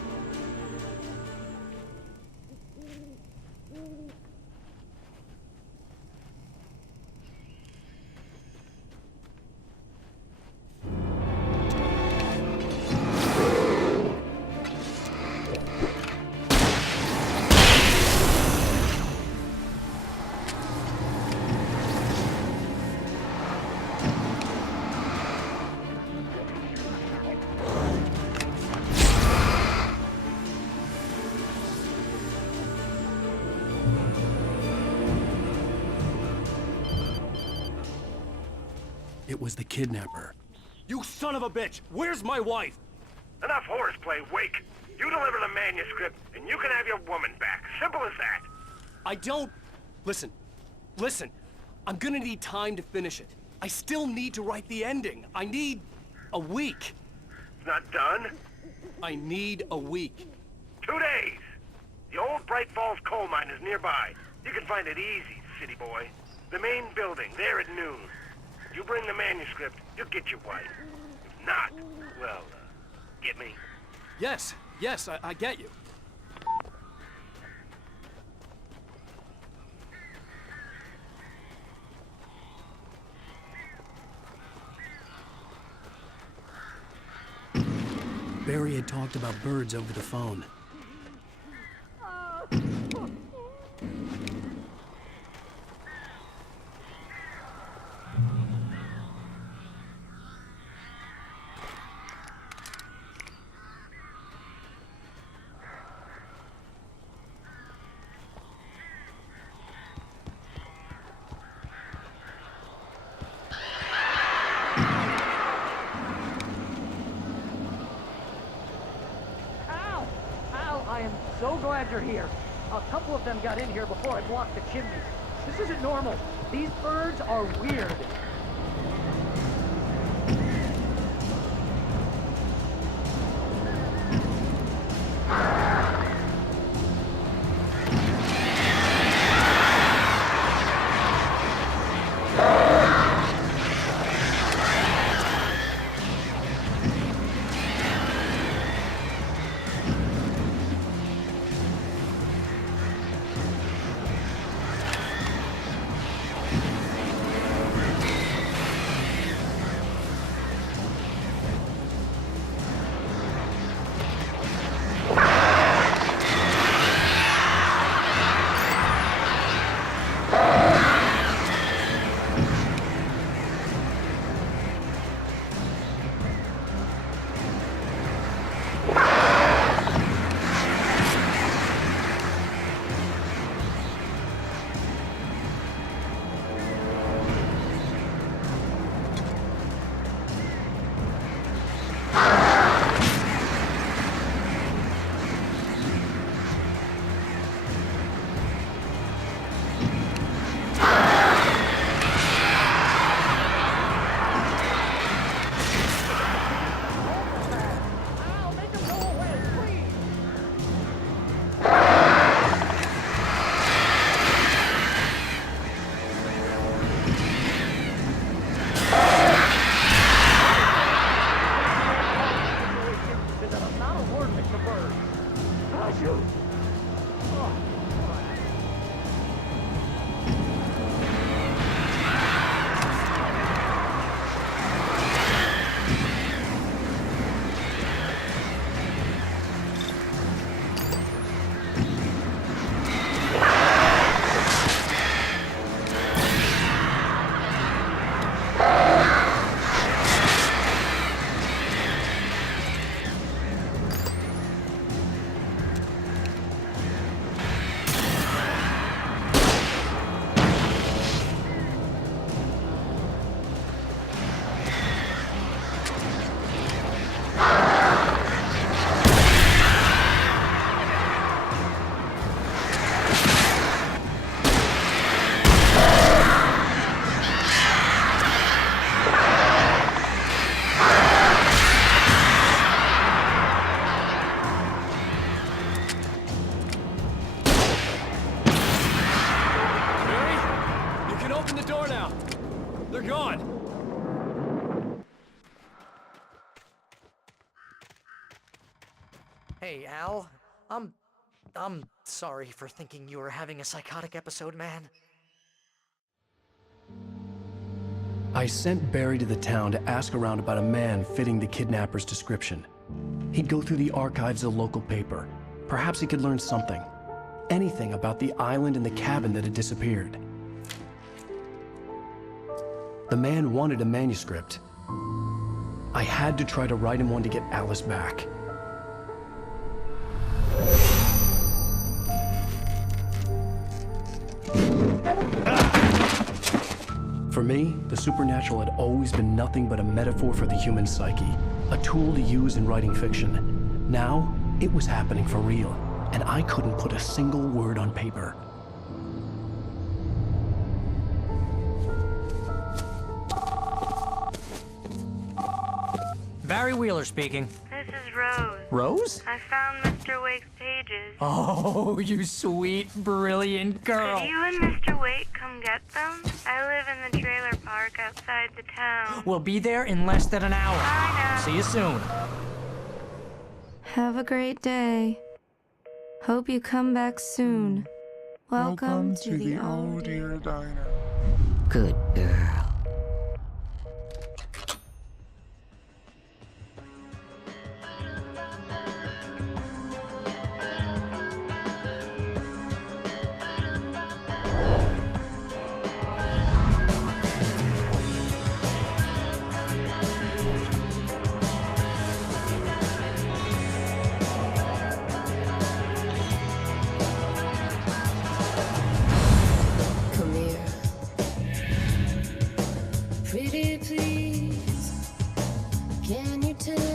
It was the kidnapper. You son of a bitch! Where's my wife? Enough horseplay, Wake. You deliver the manuscript, and you can have your woman back. Simple as that. I don't... Listen. I'm gonna need time to finish it. I still need to write the ending. I need a week. It's not done? I need a week. 2 days. The old Bright Falls coal mine is nearby. You can find it easy, city boy. The main building, there at noon. You bring the manuscript, you'll get your wife. If not, well, get me? Yes, I get you. Barry had talked about birds over the phone. I am so glad you're here. A couple of them got in here before I blocked the chimneys. This isn't normal. These birds are weird. Hey, Al. I'm sorry for thinking you were having a psychotic episode, man. I sent Barry to the town to ask around about a man fitting the kidnapper's description. He'd go through the archives of the local paper. Perhaps he could learn something. Anything about the island and the cabin that had disappeared. The man wanted a manuscript. I had to try to write him one to get Alice back. For me, the supernatural had always been nothing but a metaphor for the human psyche, a tool to use in writing fiction. Now, it was happening for real, and I couldn't put a single word on paper. Barry Wheeler speaking. This is Rose. Rose? I found Mr. Wake's pages. Oh, you sweet, brilliant girl. Could you and Mr. Wake come get them? I live in the trailer park outside the town. We'll be there in less than an hour. Bye now. See you soon. Have a great day. Hope you come back soon. Welcome to the Oh Dear Diner. Good girl. please? Can you tell